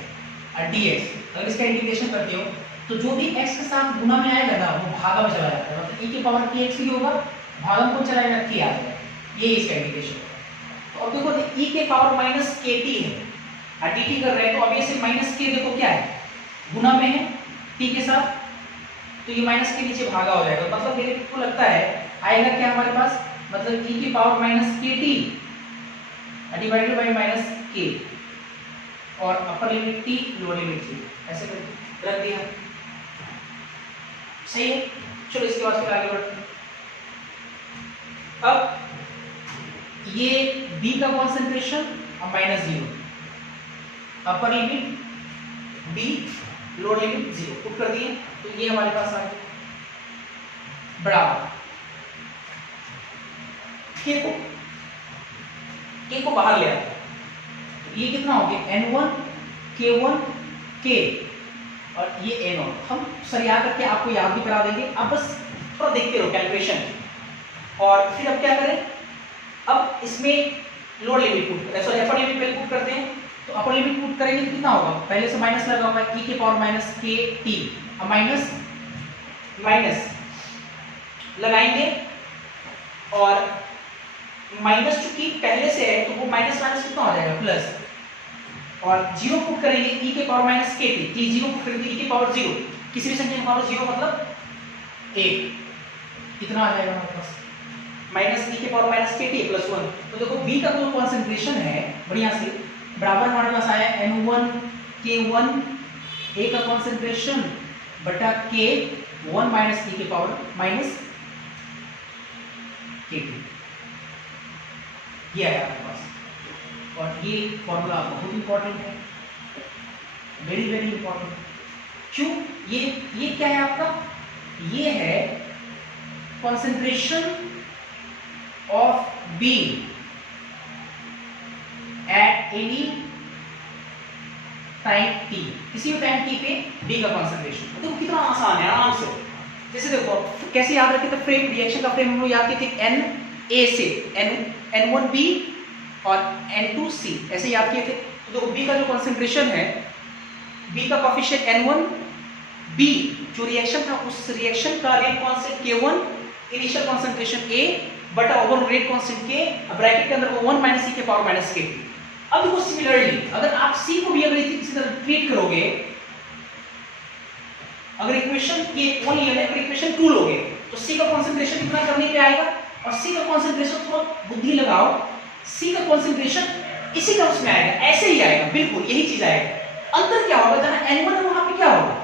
और dx, अगर इसका इंटीग्रेशन करते हो तो जो भी x के साथ गुणा में आएगा ना वो भागा में चला जाता है, मतलब e के पावर kx ही होगा, भागा में कौन चला जाएगा, k आ जाएगा, ये इसका इंटीग्रेशन। तो अब देखो e के पावर माइनस kt है और dt कर रहे हैं, तो अब ये से माइनस k देखो क्या है, गुणा में है t के साथ, तो ये माइनस के नीचे भागा हो जाएगा, मतलब मेरे को लगता है आएगा क्या हमारे पास, मतलब e की power minus kt divided by minus k, और upper limit T, lower limit T, ऐसे करके रख दिया। सही है। चलो इसके बाद फिर आगे बढ़ते हैं। अब ये बी का कॉन्सेंट्रेशन और -0, upper limit B, lower limit 0 put कर दिए, तो ये हमारे पास आ गया बराबर के को बाहर ले आता, तो ये कितना हो गया N1 K1 K और ये N0। हम सरिया करके आपको याद भी करा देंगे, आप बस थोड़ा देखते रहो कैलकुलेशन। और फिर अब क्या करें, अब इसमें lower limit put sorry upper limit पहले पुट करते हैं। तो अपर लिमिट पुट करेंगे तो कितना होगा, पहले से माइनस लगा हुआ है e के पावर माइनस के टी, अब माइनस माइनस लगाएंगे और माइनस चूंकि पहले से है तो वो माइनस माइनस कितना हो जाएगा प्लस, और 0 पुट करेंगे e के पावर माइनस के टी, 0 पुट करेंगे e के पावर 0, किसी भी संख्या के पावर 0 मतलब 1, कितना आ जाएगा हमारे पास माइनस e के पावर माइनस के टी प्लस 1। तो देखो b का जो कॉन्सेंट्रेशन है बढ़िया से बराबर हमारे पास आया N1 K1 a का कॉन्सेंट्रेशन बटा k 1 माइनस e के पावर माइनस के टी, ये आया हमारे पास। और ये फॉर्मूला बहुत इंपॉर्टेंट है, वेरी वेरी इंपॉर्टेंट। क्यों, ये क्या है आपका, ये है concentration of B at any time T, किसी भी टाइम टी पे बी का कॉन्सेंट्रेशन। देखो कितना आसान है, आराम से। जैसे देखो कैसे याद रखे, तो फ्रेम रिएक्शन का फ्रेम हम लोग याद किए थे एन ए से N1 B और N2 C ऐसे याद किए थे। तो देखो B का जो कॉन्सेंट्रेशन है, B का कोफिशिएंट N1 B जो रिएक्शन था उस रिएक्शन का rate constant K1, initial concentration A बटा overall rate constant K, bracket के अंदर वो 1 माइनस e के पावर माइनस k। अब देखो सिमिलरली अगर आप C को भी अगर इसी तरह ट्रीट करोगे, अगर इक्वेशन के 1 लिया है, अगर इक्वेशन 2 लोगे तो C का कॉन्सेंट्रेशन कितना करने पे आएगा, और C का कॉन्सेंट्रेशन थोड़ा बुद्धि लगाओ, C का कॉन्सेंट्रेशन इसी का उसमें आएगा, ऐसे ही आएगा, बिल्कुल यही चीज आएगा। अंतर क्या होगा, जहां N1 है वहां पे क्या होगा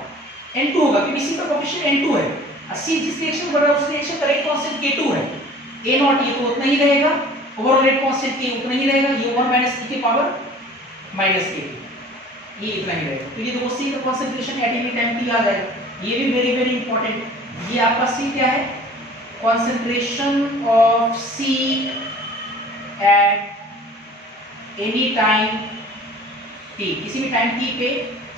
N2 होगा, क्योंकि C का कोएफिशिएंट N2 है, और C जिस रिएक्शन कर रहा है उस रिएक्शन का रेट कांस्टेंट K2 है। A0 ये तो उतना ही रहेगा, ओवरऑल रेट कांस्टेंट K उतना ही रहेगा, ये 1 माइनस e के पावर माइनस k, ये इतना ही रहेगा। तो ये देखो C का concentration eight any time t आ जाएगा, ये भी वेरी वेरी इंपॉर्टेंट। ये आपका C क्या है, concentration of C at any time t, किसी भी टाइम t पे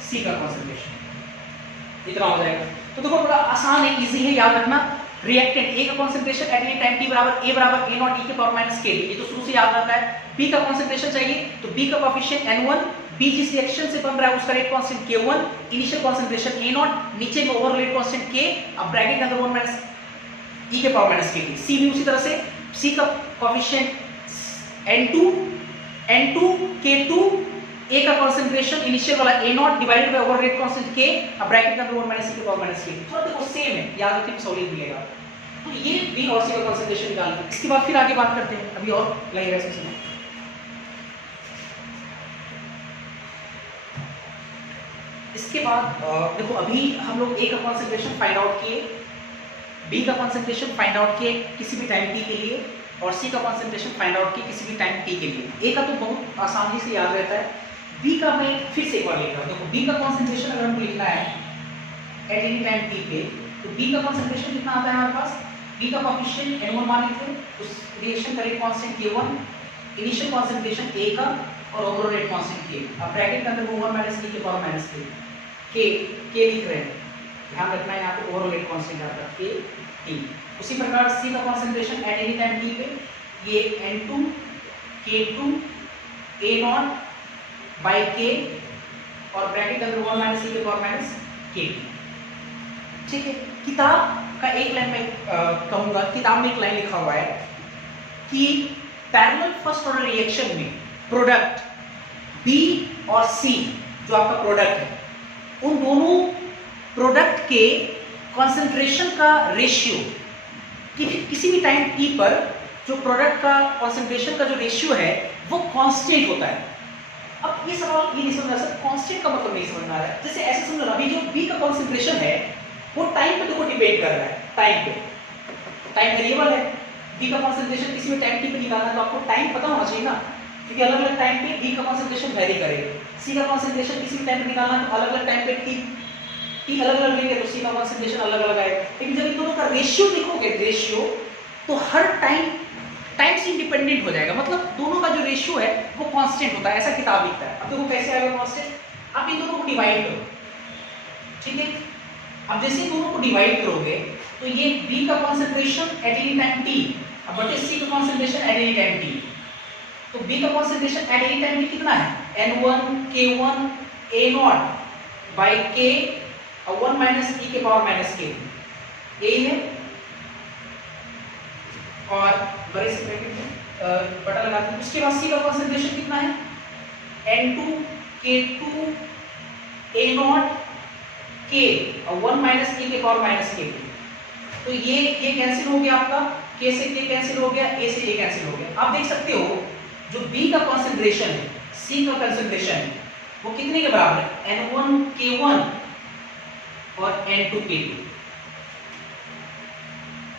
C का कॉन्सेंट्रेशन इतना हो जाएगा। तो देखो बड़ा आसान है, इजी है, याद रखना। रिएक्टेंट A का concentration eight any time t बराबर A बराबर A0 e के पावर माइनस k, ये तो शुरू से याद रहता है। B का कॉन्सेंट्रेशन चाहिए तो B का कोएफिशिएंट N1, B जिस रिएक्शन से बन रहा है उसका rate constant K1, initial concentration A0, नीचे में ओवरऑल रेट कांस्टेंट K, अब ब्रैकेट के अंदर 1 माइनस e के पावर माइनस k। C भी उसी तरह से, C का कोएफिशिएंट N2 K2, A का कॉन्सेंट्रेशन इनिशियल वाला A0 divided by over rate constant K, अब ब्रैकेट के अंदर 1 माइनस e के पावर माइनस k। थोड़ा देखो सेम है, याद रखिए सॉलिड मिलेगा। तो ये B और C का कॉन्सेंट्रेशन निकाल लो। इसके बाद फिर आगे बात करते हैं, अभी और लगेगा इसमें समय। इसके बाद देखो अभी हम लोग A का कॉन्सेंट्रेशन फाइंड आउट किए, B का कॉन्सेंट्रेशन फाइंड आउट किए किसी भी टाइम t के लिए, और C का कॉन्सेंट्रेशन फाइंड आउट किए किसी भी टाइम t के लिए। A का तो बहुत आसानी से याद रहता है, B का मैं फिर से एक बार लिख रहा हूं। देखो B का कॉन्सेंट्रेशन अगर हमको लिखना है एट एनी टाइम t पे, तो B का कॉन्सेंट्रेशन कितना आता है हमारे पास, B का कोएफिशिएंट N1 मान लेते हैं, उस रिएक्शन का rate constant K1, initial concentration A का और ओवरऑल रेट कांस्टेंट K, अब ब्रैकेट के अंदर वो 1 माइनस e के पावर माइनस k लिख रहे हैं, ध्यान रखना है यहाँ पे ओवरऑल रेट कांस्टेंट आता है K T। उसी प्रकार C का concentration eight any time t पे, ये N2 K2 A0 bye K और ब्रैकेट के अंदर 1 माइनस e के पावर माइनस k। ठीक है, किताब का एक लाइन में कहूंगा, किताब में एक लाइन लिखा हुआ है कि पैरेलल फर्स्ट ऑर्डर रिएक्शन में प्रोडक्ट B और C जो आपका प्रोडक्ट है, उन दोनों प्रोडक्ट के कॉन्सेंट्रेशन का रेशियो किसी भी टाइम t पर जो प्रोडक्ट का कॉन्सेंट्रेशन का जो रेशियो है वो कांस्टेंट होता है। अब ये सवाल ये नहीं समझ आ रहा, कांस्टेंट का मतलब नहीं समझ में आ रहा है। जैसे ऐसे समझ लो, अभी जो बी का कॉन्सेंट्रेशन है वो टाइम पे देखो डिपेंड कर रहा है, टाइम पे, टाइम वेरिएबल है। बी का कॉन्सेंट्रेशन किसी भी टाइम टी पे निकालना है तो आपको टाइम पता होना चाहिए ना, क्योंकि अलग अलग टाइम पे बी का कॉन्सेंट्रेशन वेरी करेगा। सी का कॉन्सेंट्रेशन किसी भी टाइम पे निकालना है तो अलग अलग टाइम पे टी अलग अलग लेंगे तो सी का कॉन्सेंट्रेशन अलग अलग आएगा। लेकिन जब इन दोनों का रेशियो देखोगे, रेशियो, तो हर टाइम से इंडिपेंडेंट हो जाएगा, मतलब दोनों का जो रेशियो है वो कांस्टेंट होता है, ऐसा किताब लिखता है। अब देखो कैसे आएगा कांस्टेंट, आप इन दोनों को डिवाइड करो, ठीक है। अब जैसे इन दोनों को डिवाइड करोगे तो ये B का concentration eight any time t अब बटे C का concentration eight any time t, तो B का concentration eight any time t कितना है, N1 K1 A0 by K और 1 माइनस e के पावर माइनस k A है, और बड़े से ब्रैकेट में बटा लगाते हैं। उसके बाद C का कॉन्सेंट्रेशन कितना है, N2 K2 A0 K और 1 माइनस e के पावर माइनस k, तो ये कैंसिल हो गया आपका, K से K कैंसिल हो गया, A से A कैंसिल हो गया। आप देख सकते हो जो B का कॉन्सेंट्रेशन है, C का कॉन्सेंट्रेशन है, वो कितने के बराबर है, N1 K1 और N2 K2।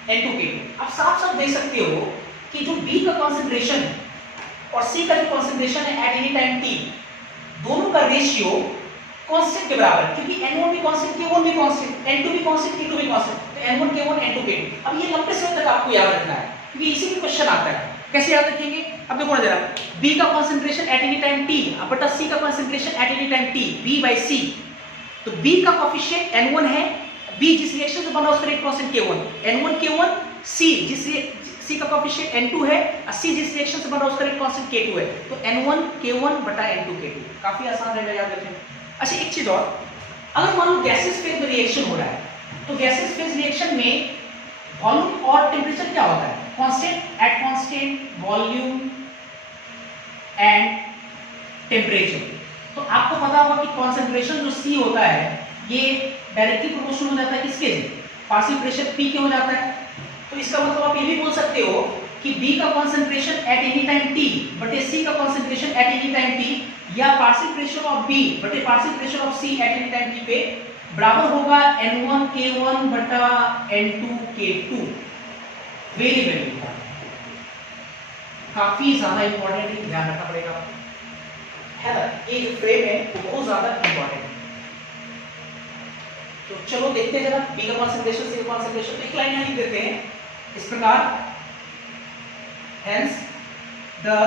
आप साफ देख सकते हो कि जो B का कॉन्सेंट्रेशन है और C का जो कॉन्सेंट्रेशन है एट एनी टाइम t, दोनों का रेशियो कांस्टेंट के बराबर है, क्योंकि N1 भी कांस्टेंट, K1 भी कांस्टेंट, N2 भी कांस्टेंट, K2 भी कांस्टेंट, तो N1 K1 N2 K2। अब ये लंबे समय तक आपको याद रखना है, क्योंकि इसी में क्वेश्चन आता है। कैसे याद रखेंगे, अब देखो ना जरा, B का concentration eight any time t बटा C का concentration eight any time t, B by C, तो B का कोएफिशिएंट N1 है, B जिस रिएक्शन से बना उसका rate constant K1, N1 K1, C C का कोएफिशिएंट N2 है, C जिस रिएक्शन से बना उसका रेट कांस्टेंट K2 है, तो N1 K1 बटा N2 K2। काफी आसान रहेगा याद रखने। अच्छा एक चीज और, अगर मान लो गैसेस फेज में रिएक्शन हो रहा है, तो गैसेस फेज रिएक्शन में वॉल्यूम और टेम्परेचर क्या होता है, constant, at constant volume and temperature. तो आपको पता होगा कि कॉन्सेंट्रेशन जो C होता है ये डायरेक्टली प्रोपोर्शनल हो जाता है किसके, पार्शियल प्रेशर P के हो जाता है। तो इसका मतलब आप ये भी बोल सकते हो कि B का concentration eight any time t बटे C का concentration eight any time t, या पार्शियल प्रेशर ऑफ B बटे partial pressure of C eight any time t पे बराबर होगा N1 K1 बटा N2 K2। वेरी इंपॉर्टेंट, काफी ज्यादा इंपॉर्टेंट है, ध्यान रखना पड़ेगा है ना, ये जो फ्रेम है वो बहुत ज्यादा इंपॉर्टेंट है। तो चलो देखते हैं जरा B का कॉन्सेंट्रेशन, C का कॉन्सेंट्रेशन, तो एक लाइन यहां लिख देते हैं इस प्रकार, hence the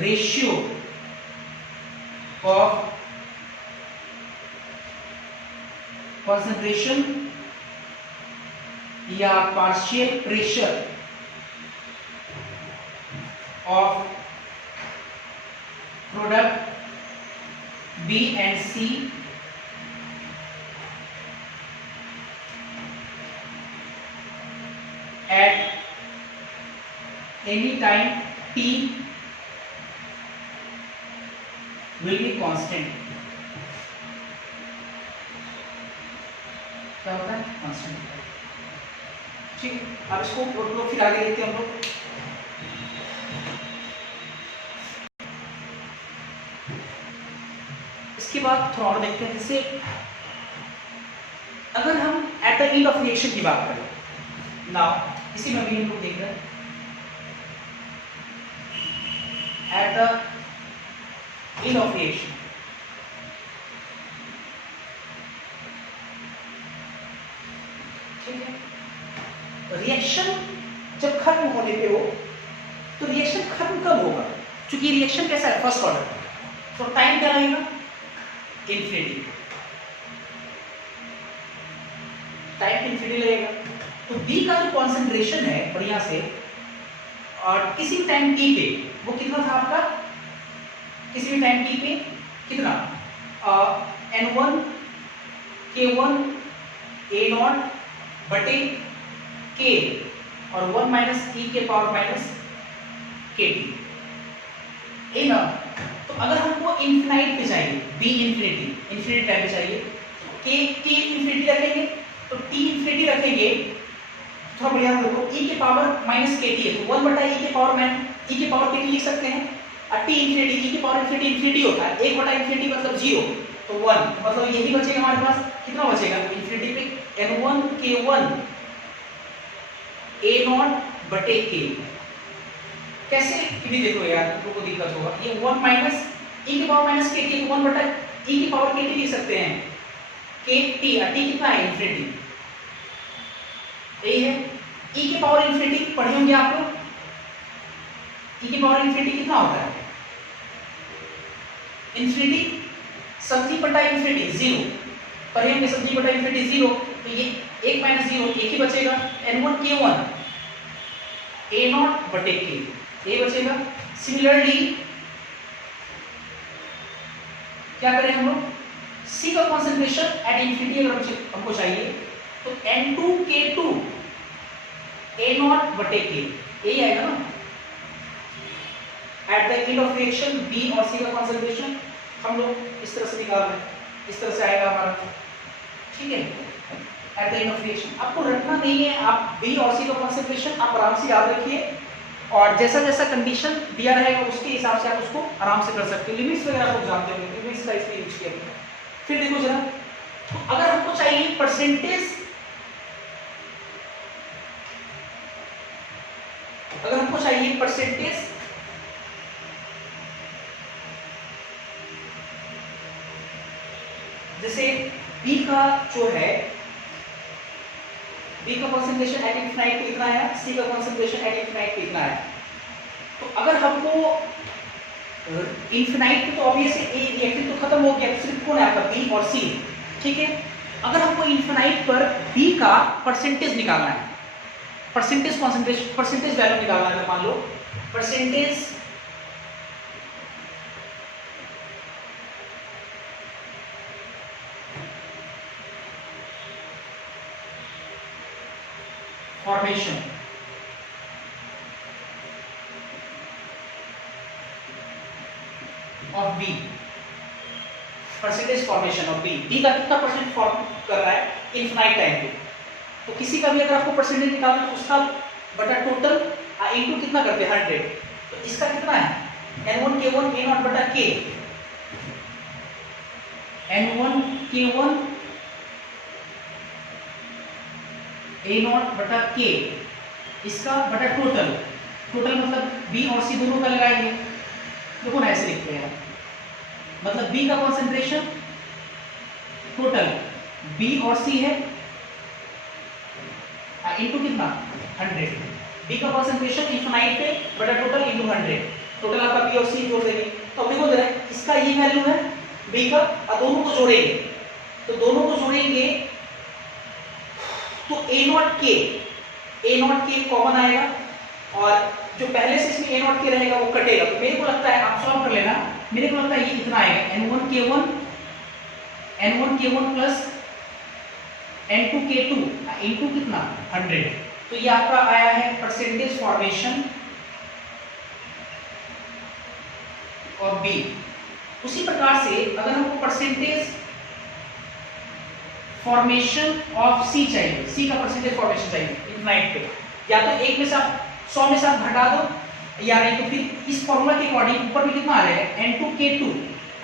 ratio of concentration या partial pressure of product B and C at any time t will be constant। क्या होता है, कांस्टेंट। ठीक है, अब इसको लोग फिर आगे देखते हैं हम लोग। इसके बाद थोड़ा और देखते हैं, जैसे अगर हम at the end of reaction की बात करें, नाउ इसी में भी इनको देख रहे हैं, at the end of reaction, ठीक है, रिएक्शन जब खत्म होने पे हो तो रिएक्शन खत्म कब होगा, क्योंकि रिएक्शन कैसा है, फर्स्ट ऑर्डर, तो टाइम क्या रहेगा, इन्फिनिटी, टाइम इन्फिनिटी लगेगा। तो B का जो कॉन्सेंट्रेशन है बढ़िया से, और किसी भी टाइम t पे वो कितना था आपका, किसी भी टाइम t पे कितना, N1 K1 A0 बटे K और 1 माइनस e के पावर माइनस KT, ए ना। तो अगर हमको इनफिनाइट पे चाहिए, B इन्फिनिटी टाइम पे चाहिए, तो K इन्फिनिटी रखेंगे, तो T इन्फिनिटी रखेंगे, थोड़ा बढ़िया देखो, e के पावर माइनस KT है, तो 1 बटा e के पावर KT लिख सकते हैं। टी इन्फिनिटी, ई की पावर इन्फिनिटी इन्फिनिटी होता है, 1 बटा इन्फिनिटी मतलब 0, तो 1, मतलब यही बचेगा हमारे पास, कितना बचेगा इन्फिनिटी पे n1 k1 a0 बटे k। कैसे भी देखो यार, तुमको दिक्कत होगा, ये 1 माइनस e की पावर माइनस kt, 1 बटा e की पावर kt लिख सकते हैं, kt t कितना है इन्फिनिटी, यही है e की पावर इन्फिनिटी, पढ़े होंगे आप लोग, e की पावर इन्फिनिटी कितना होता है, इन्फिनिटी समथिंग बटा इन्फिनिटी 0, पढ़े होंगे समथिंग बटा इन्फिनिटी 0, तो ये 1 माइनस 0 1 ही बचेगा, n1 k1 a0 बटे k, ये बचेगा। सिमिलरली क्या करें हम लोग, c का कॉन्सेंट्रेशन एट इन्फिनिटी अगर हमको चाहिए तो n2 k2 a0 बटे k, यही आएगा ना। At the end of reaction b और c का कॉन्सेंट्रेशन हम लोग इस तरह से निकाल रहे हैं, इस तरह से आएगा हमारा, ठीक है। At the end of reaction आपको रखना नहीं है, आप b और c का कॉन्सेंट्रेशन आप आराम से याद रखिए, और जैसा जैसा कंडीशन दिया रहेगा उसके हिसाब से आप उसको आराम से कर सकते हो। लिमिट्स वगैरह आप जानते होंगे, लिमिट्स का इसमें यूज किया गया। फिर देखो जरा, तो अगर हमको चाहिए परसेंटेज, अगर हमको चाहिए परसेंटेज जैसे b का जो है, b का कॉन्सेंट्रेशन एट इनफिनाइट पे इतना है, c का कॉन्सेंट्रेशन एट इनफिनाइट पे इतना है, तो अगर हमको इनफिनाइट पे तो ऑब्वियसली ए रिएक्टेंट तो खत्म हो गया, सिर्फ कौन है आपका b और c, ठीक है। अगर हमको इनफिनाइट पर b का परसेंटेज निकालना है, परसेंटेज कॉन्सेंट्रेशन, परसेंटेज वैल्यू निकालना है, मान लो percentage formation of B, percentage formation of B का कितना परसेंट फॉर्म कर रहा है इनफिनाइट टाइम पे, तो किसी का भी अगर आपको परसेंटेज निकालना है तो उसका बटा टोटल इनटू कितना करते हैं 100, तो इसका कितना है n1 k1 a0 बटा k, n1 k1 a0 बटा k, इसका बटा टोटल, टोटल मतलब b और c दोनों का लगाएंगे, देखो ना ऐसे लिखते हैं, मतलब b का कॉन्सेंट्रेशन टोटल b और c है इनटू कितना 100, b का कॉन्सेंट्रेशन इनफिनाइट पे बटा टोटल इनटू 100, टोटल आपका b और c जोड़ देंगे, तो अब देखो जरा इसका ये वैल्यू है b का, और दोनों को जोड़ेंगे, तो दोनों को जोड़ेंगे तो a0 k कॉमन आएगा, और जो पहले से इसमें a0 k रहेगा वो कटेगा, तो मेरे को लगता है आप सॉल्व कर लेना, मेरे को लगता है ये इतना आएगा n1 k1 plus n2 k2 into कितना 100, तो ये आपका आया है परसेंटेज फॉर्मेशन ऑफ बी। उसी प्रकार से अगर हमको परसेंटेज फॉर्मेशन ऑफ सी चाहिए, सी का परसेंटेज फॉर्मेशन चाहिए इनफिनाइट पे, या तो एक में से आप 100 में से आप घटा दो, या नहीं तो फिर इस फॉर्मूला के अकॉर्डिंग ऊपर में कितना आ जाएगा n2 k2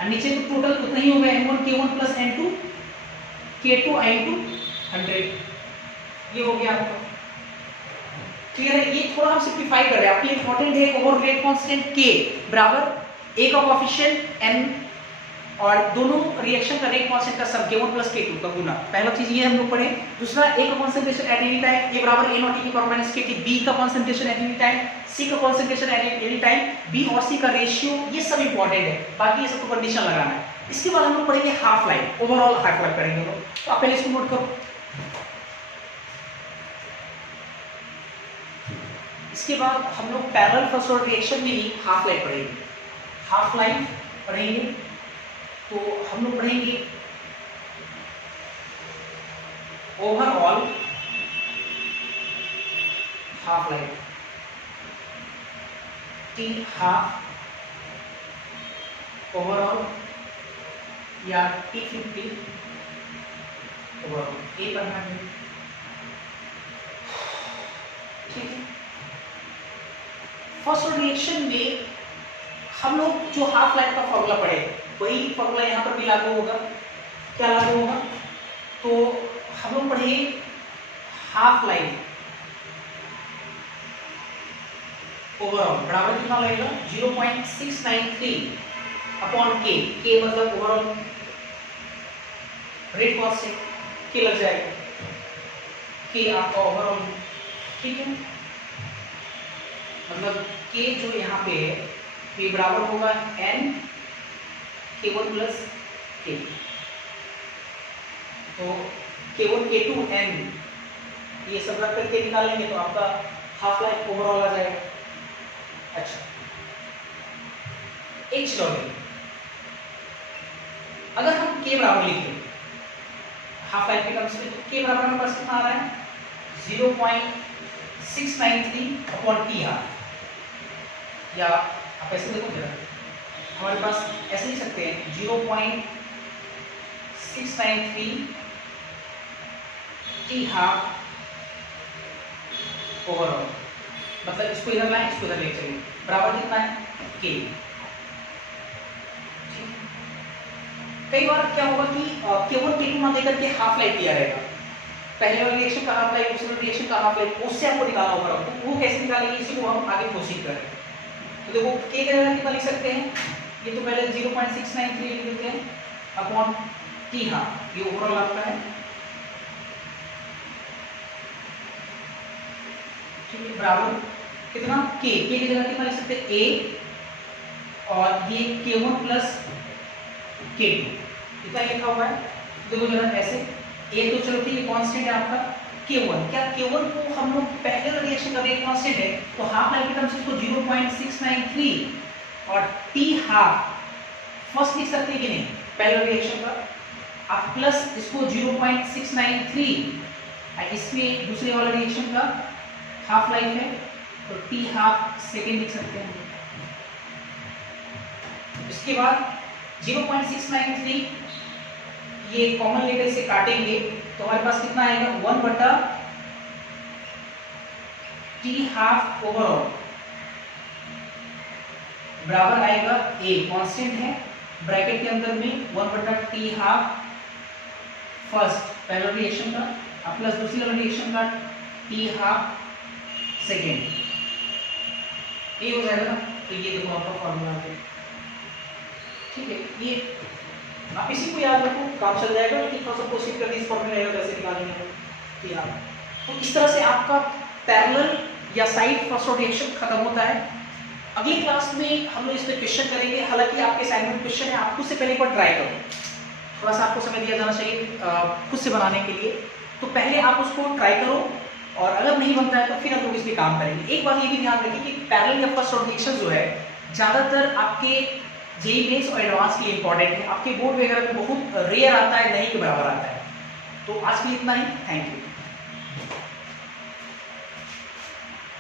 और नीचे तो टोटल उतना ही होगा n1 k1 plus n2 k2 into 100, ये हो गया आपका, क्लियर है। ये थोड़ा हम सिंप्लीफाई कर रहे हैं, आपके लिए इंपॉर्टेंट है ओवर रेट कांस्टेंट k बराबर a का कोएफिशिएंट n और दोनों रिएक्शन का रेट कांस्टेंट का सम k1 प्लस k2 का गुना, पहला चीज ये हम लोग पढ़े। दूसरा a का concentration eight any time a बराबर a0 e की पावर माइनस kt, b का concentration eight any time, c का concentration eight any time, b और c का रेशियो, ये सब इंपॉर्टेंट है, बाकी ये सब तो कंडीशन लगाना है। इसके बाद हम लोग पढ़ेंगे half life, overall half life करेंगे लोग, तो आप पहले इसको नोट करो। इसके बाद हम लोग पैरेलल फर्स्ट ऑर्डर रिएक्शन में ही हाफ लाइफ पढ़ेंगे, हाफ लाइफ पढ़ेंगे, तो हम लोग पढ़ेंगे overall half life, T half overall या T50 ओवरऑल, ये पढ़ना है, ठीक है। फर्स्ट रिएक्शन में हम लोग जो हाफ लाइफ का फॉर्मूला पढ़े वही फॉर्मूला यहाँ पर भी लागू होगा। क्या लागू होगा? तो हम लोग पढ़े हाफ लाइफ ओवरऑल बराबर कितना लगेगा 0.693 अपॉन के मतलब ओवरऑल रेट कॉस्ट से के लग जाएगा, के आपका ओवरऑल, ठीक है। मतलब के जो यहाँ पे है ये बराबर होगा n k1 प्लस k, तो k1 k2 n ये सब रख करके निकालेंगे तो आपका हाफ लाइफ ओवरऑल आ जाएगा। अच्छा, एक चीज और अगर हम k बराबर लिखें हाफ लाइफ के टर्म्स में, तो k बराबर हमारे पास कितना आ रहा है 0.693 अपॉन टी हाफ, या आप ऐसे देखो जरा, हमारे पास ऐसे लिख सकते हैं 0.693 टी हाफ ओवरऑल, मतलब इसको इधर लाएं इसको इधर ले चलिए, बराबर कितना है के। कई बार क्या होगा कि केवल के ना देकर के हाफ लाइफ दिया रहेगा, पहले वाले रिएक्शन का हाफ लाइफ, दूसरे वाले रिएक्शन का हाफ लाइफ, उससे आपको निकालना होगा, तो वो कैसे निकालेंगे इसी को हम आगे प्रोसीड करें। तो देखो के का जगह कितना लिख सकते हैं, ये तो पहले 0.693 लिख देते हैं अपॉन टी हाफ, ये ओवरऑल आपका है, ठीक है, बराबर कितना के की जगह कितना लिख सकते हैं a, और ये k1 प्लस k2 इतना लिखा हुआ है। देखो जरा ऐसे a तो चलो ठीक है कांस्टेंट है आपका, k1 क्या k1 को हम लोग पहले वाले रिएक्शन का एक कांस्टेंट है, तो हाफ लाइफ के टर्म्स इसको 0.693 और t हाफ फर्स्ट लिख सकते हैं कि नहीं पहले वाले रिएक्शन का, आप प्लस इसको 0.693 इसमें दूसरे वाले रिएक्शन का हाफ लाइफ है तो टी हाफ सेकेंड लिख सकते हैं। इसके बाद 0.693 ये कॉमन लेकर इसे काटेंगे तो हमारे पास कितना आएगा 1 बटा टी हाफ ओवरऑल बराबर आएगा a, कांस्टेंट है ब्रैकेट के अंदर में 1 बटा टी हाफ फर्स्ट पहला रिएक्शन का प्लस दूसरी वाला रिएक्शन का टी हाफ सेकेंड, ये हो जाएगा ना। तो ये देखो आपका फॉर्मूला है, ठीक है, ये आप इसी को याद रखो काम चल जाएगा, लेकिन थोड़ा सा कोशिश करके इस फॉर्मूला कैसे निकालेंगे ठीक है। तो इस तरह से आपका पैरेलल या साइड फर्स्ट ऑर्डर रिएक्शन खत्म होता है। अगली क्लास में हम लोग इस पे क्वेश्चन करेंगे, हालांकि आपके असाइनमेंट क्वेश्चन है, आप खुद से पहले एक बार ट्राई करो, थोड़ा सा आपको समय दिया जाना चाहिए खुद से बनाने के लिए, तो पहले आप उसको ट्राई करो और अगर नहीं बनता है तो फिर हम लोग इस पर काम करेंगे। एक बात ये भी ध्यान रखिए कि पैरेलल या फर्स्ट ऑर्डर रिएक्शन जो है ज़्यादातर आपके जेईई मेंस और एडवांस के लिए इंपॉर्टेंट है, आपके बोर्ड वगैरह में बहुत रेयर आता है, नहीं के बराबर आता है। तो आज के लिए इतना ही, थैंक यू।